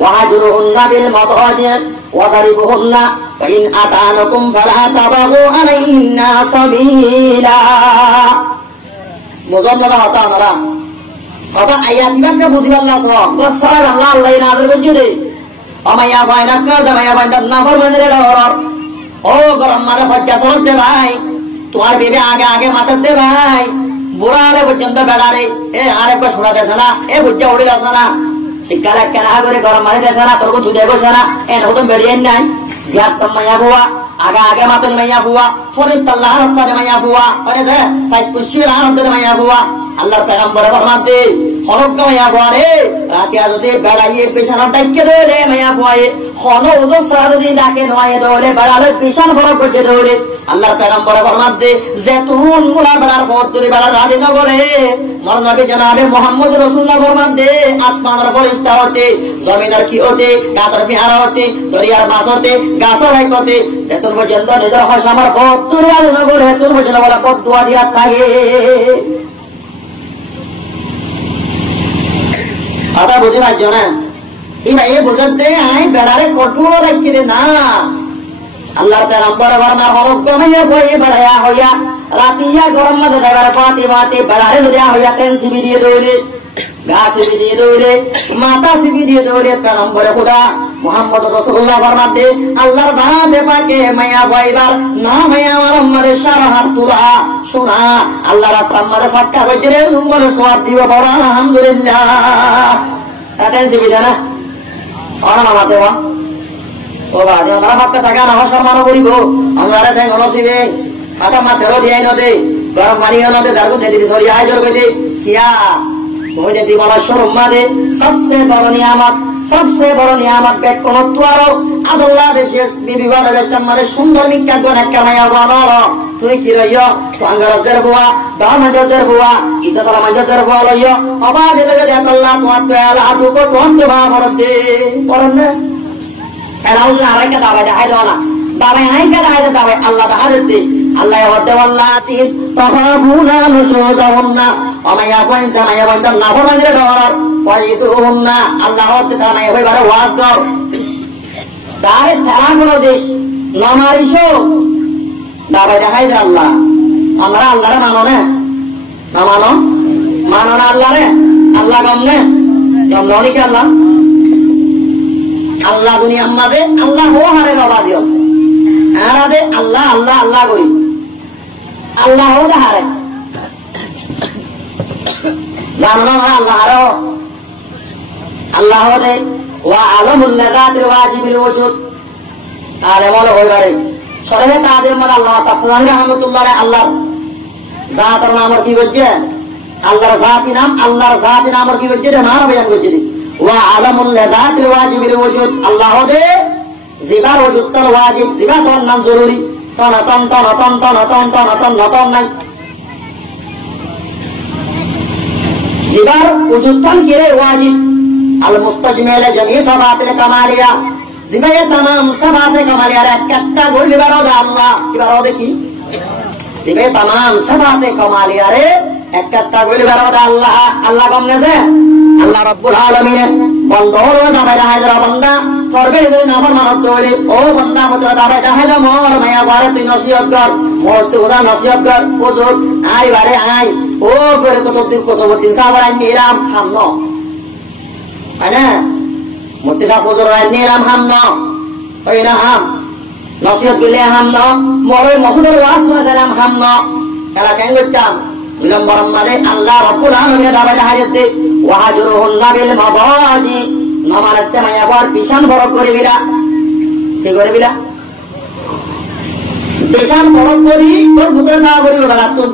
واهجروهن بالمضاجع واضربوهن فإن أطعنكم فلا تبغوا عليهن سبيلا বুঝন দাদা হতা না হতা আয়া কিভাবে বুঝিবার লাগলো বছর আল্লাহ আল্লাহ নাযিল করছে রে আমায়া বাইনা কা জামায়া বাইনা নাফর মানে রে ও গরম মারে হজ্জা সরত দে ভাই তোমার বিবে আগে আগে মাথা দে ভাই বুড়ারে পর্যন্ত বেড়ারে এ আরেকবার শোনা দেছে না এ বুঝা উড়ে গেছে না শিক্ষারে কেনা করে গরম মারি দেছে না তোর ধুয়ে গেছে না এ নতুন বেরিয়ে নাই বিয়ার তো মাইয়া বুয়া আগে আগে মাথা মাইয়া বুয়া ফরিস্ত আল্লাহ রব্বারে মাইয়া বুয়া আরে দে তাই কুশি রাহতে মাইয়া বুয়া আল্লাহর পেগম্বরে ফরমান দে হরক মাইয়া বুয়া রে রাতে যদি বেড়াইয়ে পেছানা ডাইকে দে রে মাইয়া বুয়ায়ে হনো ওদো সারা যদি ডাকে নয় দৌড়ে বেড়ালে পেছান ফরক করতে দৌড়ে আল্লাহর পেগম্বরে ফরমান দে যেতুন মুলা বেড়ার পথ ধরে বেড়ার রাজনগরে মোর নবী জনাবে মুহাম্মদ রাসূলুল্লাহ ফরমান দে আসমানের ফেরেশতা হতে জমিনের কি হতে গাছের পেয়ারা হতে দরিয়ার মাছ হতে গাছের ভাই হতে যেতুন পর্যন্ত নিজের হয় আমার পথ ধরে রাজনগরে তুন পর্যন্ত বলা পথ দোয়া দিয়া থাকে কথা বুঝে পারছ না এবার এ বোঝাতে আই বেড়ারে কঠোর রাখছিলে না আল্লাহ পেগম্বর বর্ণা হরক গমাইয়া হয়ে বেড়াইয়া হইয়া রাতিয়া গরম মাঝে দেবার পাতি মাতি বেড়ারে দেওয়া হইয়া ট্রেন সিবি দিয়ে দৌড়ে গা সিবি দিয়ে দৌড়ে মাথা সিবি দিয়ে দৌড়ে পেগম্বরে খুদা মুহাম্মদ রাসূলুল্লাহ ফরমাতে আল্লাহর দাঁতে পাকে মায়া পাইবার না মায়া আমারে সারা হাত তুলা শোনা আল্লাহ রাস্তা আমারে সাতকা কইতে রে উম্মরে সওয়াব দিব বড় আলহামদুলিল্লাহ ট্রেন সিবি দেনা ওরা মামাতে ওয়া ও বাজে ওরা হক টাকা না হসর মানো বলিব আমরা ঠেং নসিবে পাতা মাতেরো দিয়াই নদে গরম পানি নদে দারগু দে দিদি সরি আই জল কইতে কিয়া ওই যে দিবালা শরম মানে সবচেয়ে বড় নিয়ামত বেক কোন তুয়ারো আল্লাহ দেশে বিবি বারে বেচন মানে সুন্দর মিক্কা কোন একটা মায়া বানালো তুই কি রইও সাঙ্গারাজের বুয়া দামাজের বুয়া ইজাদার মাজাদের বুয়া লইও আবাদ লাগে দে আল্লাহ তোমার তো আলা দুকো তোম তো বা বড়তে পড়নে এলাউজ আরেকটা দাবা দেখাই দাও না দাবা আইকা দেখাই দাও আল্লাহ দাহারতে আল্লাহ ওয়াদা ওয়াল্লাতি তাহাবুনা নুশুজাহুন্না আমায়া পয়েন্ট আমায়া বন্ধ না ফরমানের ডলার ফাইদুহুন্না আল্লাহ ওয়াদা তামায়া হইবারে ওয়াজ কর তারে তারা কোন দেশ নামারিশো দাবা দেখাই দে আল্লাহ আমরা আল্লাহরে মানো না না মানো না আল্লাহরে আল্লাহ গমনে গমনি কি আল্লাহ আল্লাহ দুনিয়া আমাদের আল্লাহ হো হারে বাবা দিও আরাদে আল্লাহ আল্লাহ আল্লাহ করি আল্লাহ হো হারে জানো না আল্লাহ হারে আল্লাহ হো ওয়া আলামুল লাযাতিল ওয়াজিবিল ওজুদ আলে বলে হইবারে সরে তাদের মানে আল্লাহ তাআলা রাহমাতুল্লাহ আল্লাহ জাতের নাম কি কইছে আল্লাহর জাতি নাম কি কইছে না বয়ান কইছে ওয়া আলামুল লাযাতিল ওয়াজিবিল ওজুদ আল্লাহ দে জিবার ওজুদ তর ওয়াজিব জিবা তোর নাম জরুরি তন নাই জিবার ওজুদ তন কি রে ওয়াজিব আল মুস্তাজমিল জামি সাফাতিল কামালিয়া জিবায়ে तमाम সাফাতে কামালিয়া একটা গোল লিবার দে আল্লাহ কিবার দে কি জিবায়ে तमाम সাফাতে কামালিয়া রে একটা গোল লিবার দে আল্লাহ আল্লাহ গমনে দে আল্লাহ রাব্বুল আলামিন বন্ধ হলো দাবাই হায়দরা বান্দা করবে যদি না ফরমান দলে ও বান্দা মতো দাবাই হায়দা মোর মায়া বারে তুই নসিহত কর মোর তুই ওদা নসিহত কর ওদর আই বারে আই ও করে কত দিন সাবরাই নিলাম হামনো আনা মুত্তিসা ওদর নিলাম হামনো ওই না হাম নসিহত দিলে হামনো মোর মহুদের ওয়াজ দিলাম হামনো এলা কেন করতাম নম্বর মানে আল্লাহ রাব্বুল আলামিন দাবাই হায়দে ওয়াজরুহুন্না বিল মাবাজি নামানতে মায়াবার বিশান বড় করে বিলা কি করে বিলা বিশান বড় করি তোর পুত্র না করি বাবা তুই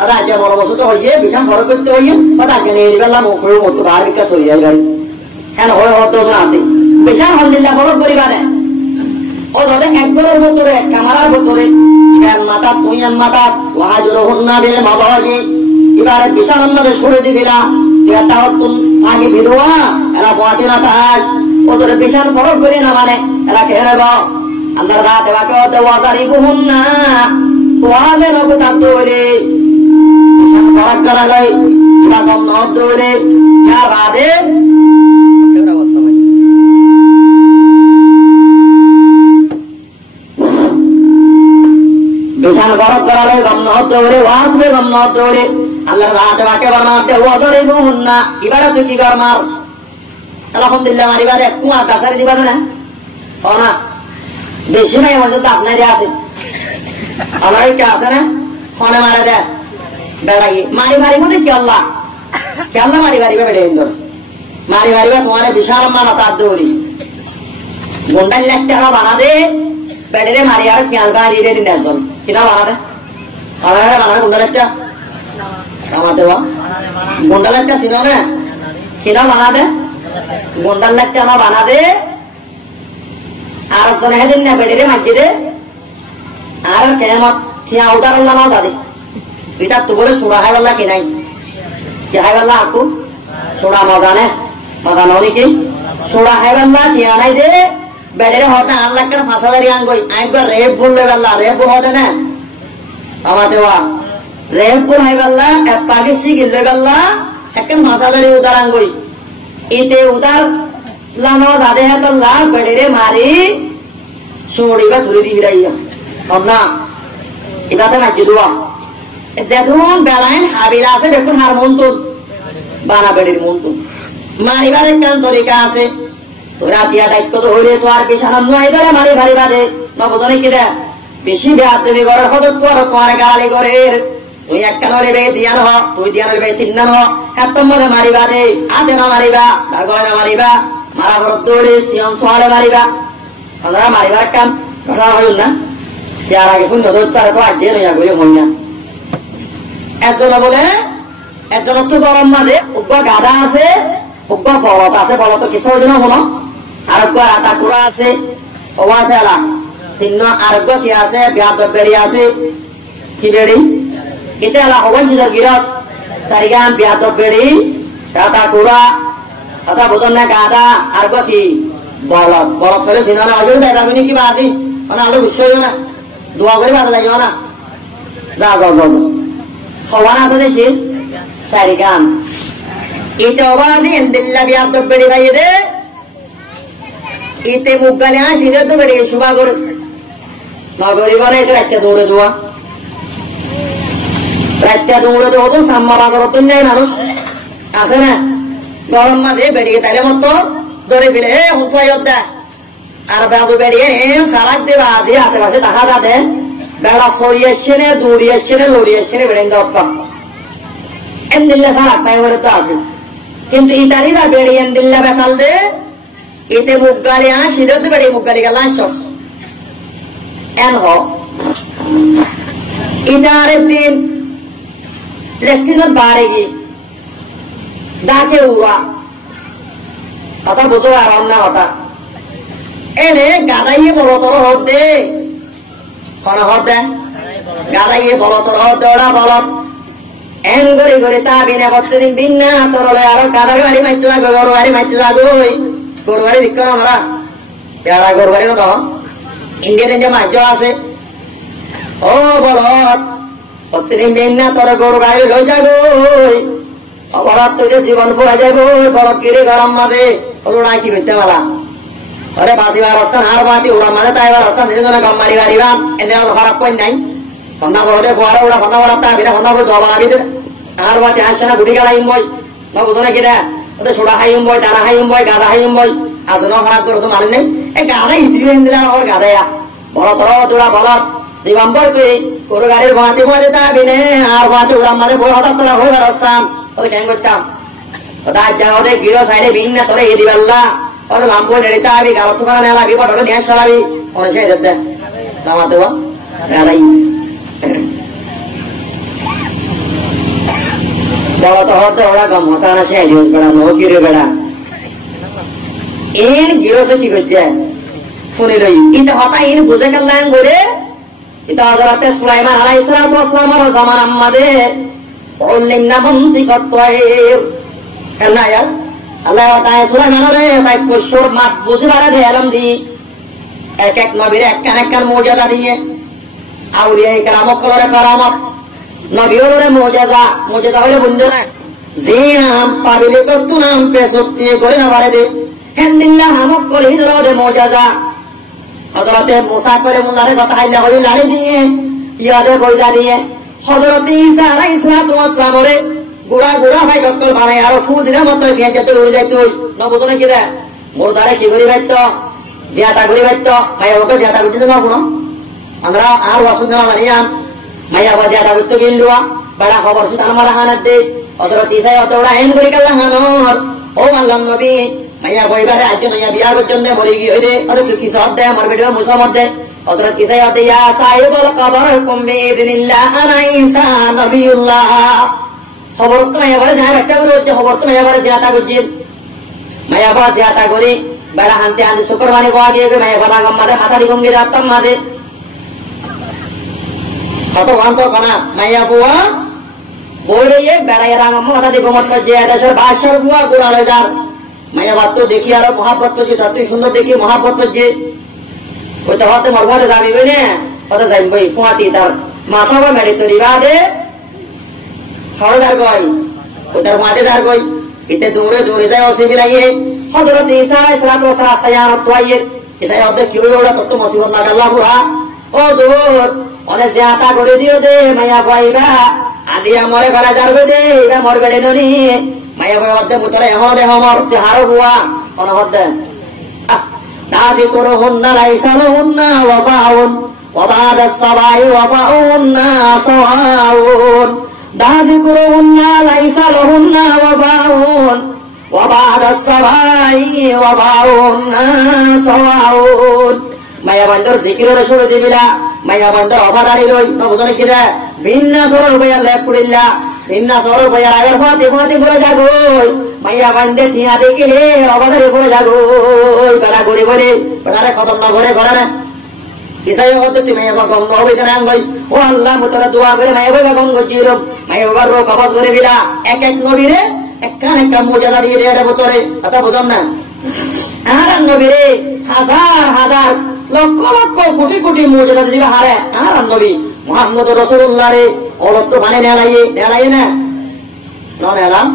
আদা যে বড় বসু তো হইয়ে বিশান বড় করতে হইয়ে কথা কেনে এলিবেলা মুখের মতো আর বিকাশ হই যায় গাড়ি কেন হয় হতো না আছে বিশান আলহামদুলিল্লাহ বড় পরিবারে ও ধরে এক ঘরের ভিতরে এক কামরার ভিতরে এর মাথা তুই মাথা ওয়াজরুহুন্না বিল মাবাজি এবারে বিশাল আমাদের ছড়ে দিবিলা এটা তুম আগে বিরোয়া এলা পড়াতিনা তাস ওদের বিশাল ফরক করে না মানে এলা খেলেব আল্লাহর রাতে বাকে ওতে ওয়াজারিবুহুন্না ওয়ালে নগো তাদরে বিশাল ফরক করা লই কিবা কম নদ দরে যা বাদে এটা অবস্থা ভাই বিশাল ফরক করা লই কম নদ দরে ওয়াসবে কম নদ দরে আল্লাহর রাতে বাকে বানাতে ওয়াজারিবুহুন্না ইবারে তুই কি কর মার আলহামদুলিল্লাহ মারিবারে কুয়া দাসারে দিবারে না ওনা বেশি নাই মধ্যে তো আপনারই আছে আমার কি আছে না ফোনে মারা দেয় বেড়াই মারি মধ্যে কি আল্লাহ মারিবা বেড়ে ইন্দর মারিবা তোমার বিশাল মানা তার দৌড়ি গুন্ডার লাগতে আমার বানা দে বেড়ে মারি আর খেয়াল বাড়ি দিয়ে দিন একজন কিনা বানা দে বানা গুন্ডা লাগটা আমার দেওয়া গুন্ডা লাগটা ছিল না কিনা বানা দে গুন্ডার লাগতে আমার বানা দে আর একজন হেদিন না বেড়ে মাঝে দে আর কেমন ঠিয়া উদার আল্লাহ না দাদি এটা তো বলে সুরা হাই বল্লা কি নাই কি হাই বল্লা আকু সুরা মজানে মজানি কি সুরা হাই বল্লা কি আনাই দে বেড়ে হতে আল্লাহ কেন ফাঁসাদারি আঙ্গই আইগর রেপ বললে বল্লা রেপ বল হতে না আমার দেওয়া রেপ বল হাই বল্লা এক পাকিস্তি গিললে বল্লা একদম ফাঁসাদারি উদার আঙ্গই এতে উদার জানো দাদে হাত লাভ বেড়ে মারি সুড়িবা তুলে দিবি রাইয়া না এবার মাটি দোয়া যেমন বেড়াইন হাবিলা আছে দেখুন হার মন্তুন বানা বেড়ির মন্তুন মারিবার একটা তরিকা আছে তোরা বিয়া দায়িত্ব তো হইলে তো আর বিশাল নয় ধরে মারি ভারি বাদে নবদনে কি দেয় বেশি বিয়া দেবী ঘরের হদত করো তোমার গালি ঘরের তুই একটা নড়িবে দিয়া নহ তুই দিয়া নড়িবে তিন না নহ এত মনে মারিবা দে হাতে না মারিবা তার গলে না মারিবা মারা ঘর দৌড়ে সিয়ম সোয়ালে মারিবা ওনারা মারিবার কাম ঘটনা হইল না যার আগে শুন নদর তার তো আগে নইয়া ঘুরে হই না একজন বলে একজন তো গরম মাঝে উগ্র গাধা আছে উগ্র বলত আছে বলত কিছু দিন হলো আরোগ্য আটা কুড়া আছে ও আছে এলা তিন আরোগ্য কি আছে বিয়াদ বেড়ি আছে কি বেড়ি এটা এলা হবেন নিজের গিরস চারিগান বিয়াদ বেড়ি আটা কুড়া কথা বোধন না গাধা আরোগ্য কি বলত বলত করে সিনেমা অজুর দেখা গুনি কি বাদি মানে আলো বুঝছো না দোয়া করে বাধা যাইও না যা যাও যাও হওয়ান আছে শেষ চারিগান ইতে অবাধি এন্দিল্লা বিয়াদ বেড়ি ভাই দে ইতে মুগালে আসিলে তো বেড়ে শুভা করে নগরী বলে এটা একটা দৌড়ে দেওয়া রাতটা দৌড়ে দেওয়া তো সাম্মা বাগরতন যায় মানুষ আছে না গরম মাঝে বেড়িয়ে তাইলে মতো ধরে ফিরে হুঁথাই দা আর বেড়ু বেড়িয়ে সারাক দেবা আজে হাতে পাশে দেখা যাতে বেড়া সরিয়েছে নে দৌড়িয়েছে নে লড়িয়েছে নে বেড়ে দেওয়া এন্দিল্লা সারাক নাই বলে তো আছে কিন্তু ইতালিরা বেড়ি এন্দিল্লা বেতাল দে ইতে মুগালে আসিলে তো বেড়ে মুগালি গেল আসছ এন হ ইটা আরেকদিন লেফটেন্যান্ট বাড়ে গিয়ে ডাকে উড়া কথা বোঝো আরাম না হতা এনে গাদাইয়ে বড় তোর হত দে কোন হত দে গাদাইয়ে বড় তোর হত দে ওরা বলত এন করে করে তা বিনা প্রতিদিন বিনা তোরলে আরো গাদার গাড়ি মাইতে লাগো গরু গাড়ি মাইতে লাগো গরু গাড়ি দিক না ওরা যারা গরু গাড়ি তো ইন্ডিয়ান যে মাঝ আছে ও বলত প্রতিদিন বিনা তোর গরু গাড়ি লই যাগো অপরাধ তোদের জীবন পড়া যাবো বরফ গিরে গরম মাঝে ওরা কি হইতে পারা अरे बाती बार असन हार बाती उड़ा माने ताई बार असन निजे ना गम्मारी बारी बार एने और खराब कोई नहीं फंदा बोलते बुआरा उड़ा फंदा बोलता बिना फंदा बोल दो बार अभी हार बाती आशना गुड़ी का लाइन बॉय ना बुझो ना किधर उधर छोड़ा हाई बॉय तारा हाई बॉय गादा हाई बॉय आज ना खराब करो तो मालूम नहीं एक गादा इतनी इंदिरा और गादा या बोला तो तुड़ा बोला दिवंबर पे कोरो गाड़ी बाती बोल देता बिने हार बाती उड़ा माने बोल होता तो हो बार असन तो क्या करता पता है क्या होते गिरो साइडे बिन ना तोरे ये दिवाला और लांबो नेड़ता भी गालो तुम्हारा नेला भी बड़ो नेस वाला भी और से देते दामाते हुआ नेला ही बड़ा तो होता बड़ा कम होता ना से जो बड़ा नो गिरे बड़ा इन गिरो से की करते हैं सुने लो इन होता इन बुझे कर लाएं गोरे इतना हज़रत सुलाइमान अलैहिस्सलाम और ज़मान अम्मदे और लिम्ना बंदी कत्वाइर करना यार আল্লাহ তাআলা সূরা নাহলে ভাই কোশর মাত বুঝবারে দেয়ালাম দি এক এক নবীর এক কান মুজিজা দিয়ে আউলিয়া کرامক করে کرامত নবীর মুজিজা হলে বুঝছো না জিয়াম পাবিলে কত নাম পে সত্যি করে না পারে দে হেনদিল্লাহ নামক করে হিদরে মুজিজা হযরতে মুসা করে মুনারে কথা হাইলা হই লাড়ি দিয়ে ইয়াদে বইদা দিয়ে হযরতে ঈসা আলাইহিস সালাম ওরে গুড়া গুড়া ভাই ডক্টর বানাই আর ফু দিলে মত ফিয়া যেতে উড়ে যাইতো না বুঝো না কি রে মোর দাঁড়ে কি করি বাইতো জিয়াটা করি বাইতো ভাই ওকে জিয়াটা করতে না কোনো আমরা আর ওয়াসুন না জানিয়াম মাইয়া বা জিয়াটা করতে গিলুয়া বড় খবর সুত আমার হানাত দে হযরত ঈসা অতড়া হেন করি কাল্লা হানর ও আল্লাহ নবী মাইয়া কইবারে আজ মাইয়া বিয়ার করতে বলি গই দে আরে কি সব দে আমার ভিডিও মুসামত দে হযরত ঈসা আতে ইয়া সাহিবুল কবরকুম বিইذنিল্লাহ আনা ঈসা নবিয়ুল্লাহ খবর তো এবারে যা একটা করে হচ্ছে খবর তো এবারে জিয়াতা করছি মায়া বা জিয়াতা করি বেড়া হানতে আনতে শুক্রবারে গোয়া গিয়ে মায়া বাবা গম্মাদে মাথা দিগম গিয়ে রাখতাম মাঝে কত ভান্ত কানা মায়া বুয়া বইরে বেড়াই রাঙাম মাথা দিগম মত যে দেশের বাদশার বুয়া গোড়ালে যার মায়া বাদ তো দেখি আর মহাব্বত করছি যতই সুন্দর দেখি মহাব্বত করছি ওই তো হতে মরভাতে যাবি গই না কত যাই বই ফুয়াতি তার মাথা বা মেরে তৈরি বাদে হড়দার গই ওদের মাঠে দার গই ইতে দৌড়ে দৌড়ে যায় অসে বিলাইয়ে হযরত ঈসা আলাইহিস সালাতু ওয়াস সালাম সায়ারত ওয়াইর ঈসা হতে কি ওড়া তত মুসিবত না আল্লাহ বুড়া ও দূর ওরে জিয়াতা করে দিও দে মায়া পাইবা আদি আমরে ফেলা যার গো দে এবা মর বেড়ে ননি মায়া বয় মধ্যে মুতরে হরে হমর বিহার হুয়া কোন হদ্দে দাদি তোর হন্না লাইসাল হন্না ওয়াবাউন وبعد الصباح وضعهن سواء ذلكهن ليس لهن وضعهن وبعد الصباح وضعهن سواء মায়া বন্ধর জিকিরের শুরু দিবিলা মায়া বন্ধর অবাদারি লই নবজনে কিরা ভিন্ন সরল বয়ার লেপ পুরিল্লা ভিন্ন সরল বয়ার আগের ফাতে ফাতে পড়ে যাগই মায়া বন্ধে ঠিয়া দেখিলে অবাদারি পড়ে যাগই বেড়া গড়ি বলে বেড়ারে কদম না ঘরে ঘরে না ইসাই হতে তুমি এখন গঙ্গ হবে না আঙ্গই ও আল্লাহ মুতারা দোয়া করে মায়া বাবা গঙ্গ জিরো মায়া বাবার রোগ আবাদ করে দিলা এক এক নবীরে একখান একটা মুজাদা দিয়ে দেয় এটা ভিতরে কথা বুঝলাম না আর নবীরে হাজার হাজার লক্ষ লক্ষ কোটি কোটি মুজাদা দিবা হারে আর নবী মুহাম্মদ রাসূলুল্লাহ রে অলত্ত মানে নেলাইয়ে না নেলাম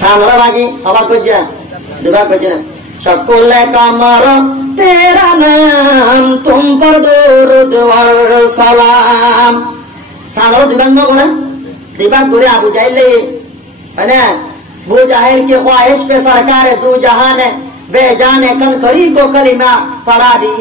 সামরা বাকি অবাক করছে দুবার করছে না সকল কামার तेरा नाम तुम पर दुरूद और सलाम सादर दिबंग कोना दिबंग करे अबू जाहिल है ना वो जाहिल की ख्वाहिश पे सरकार दो जहान बेजान कन करी को कलिमा पढ़ा दी।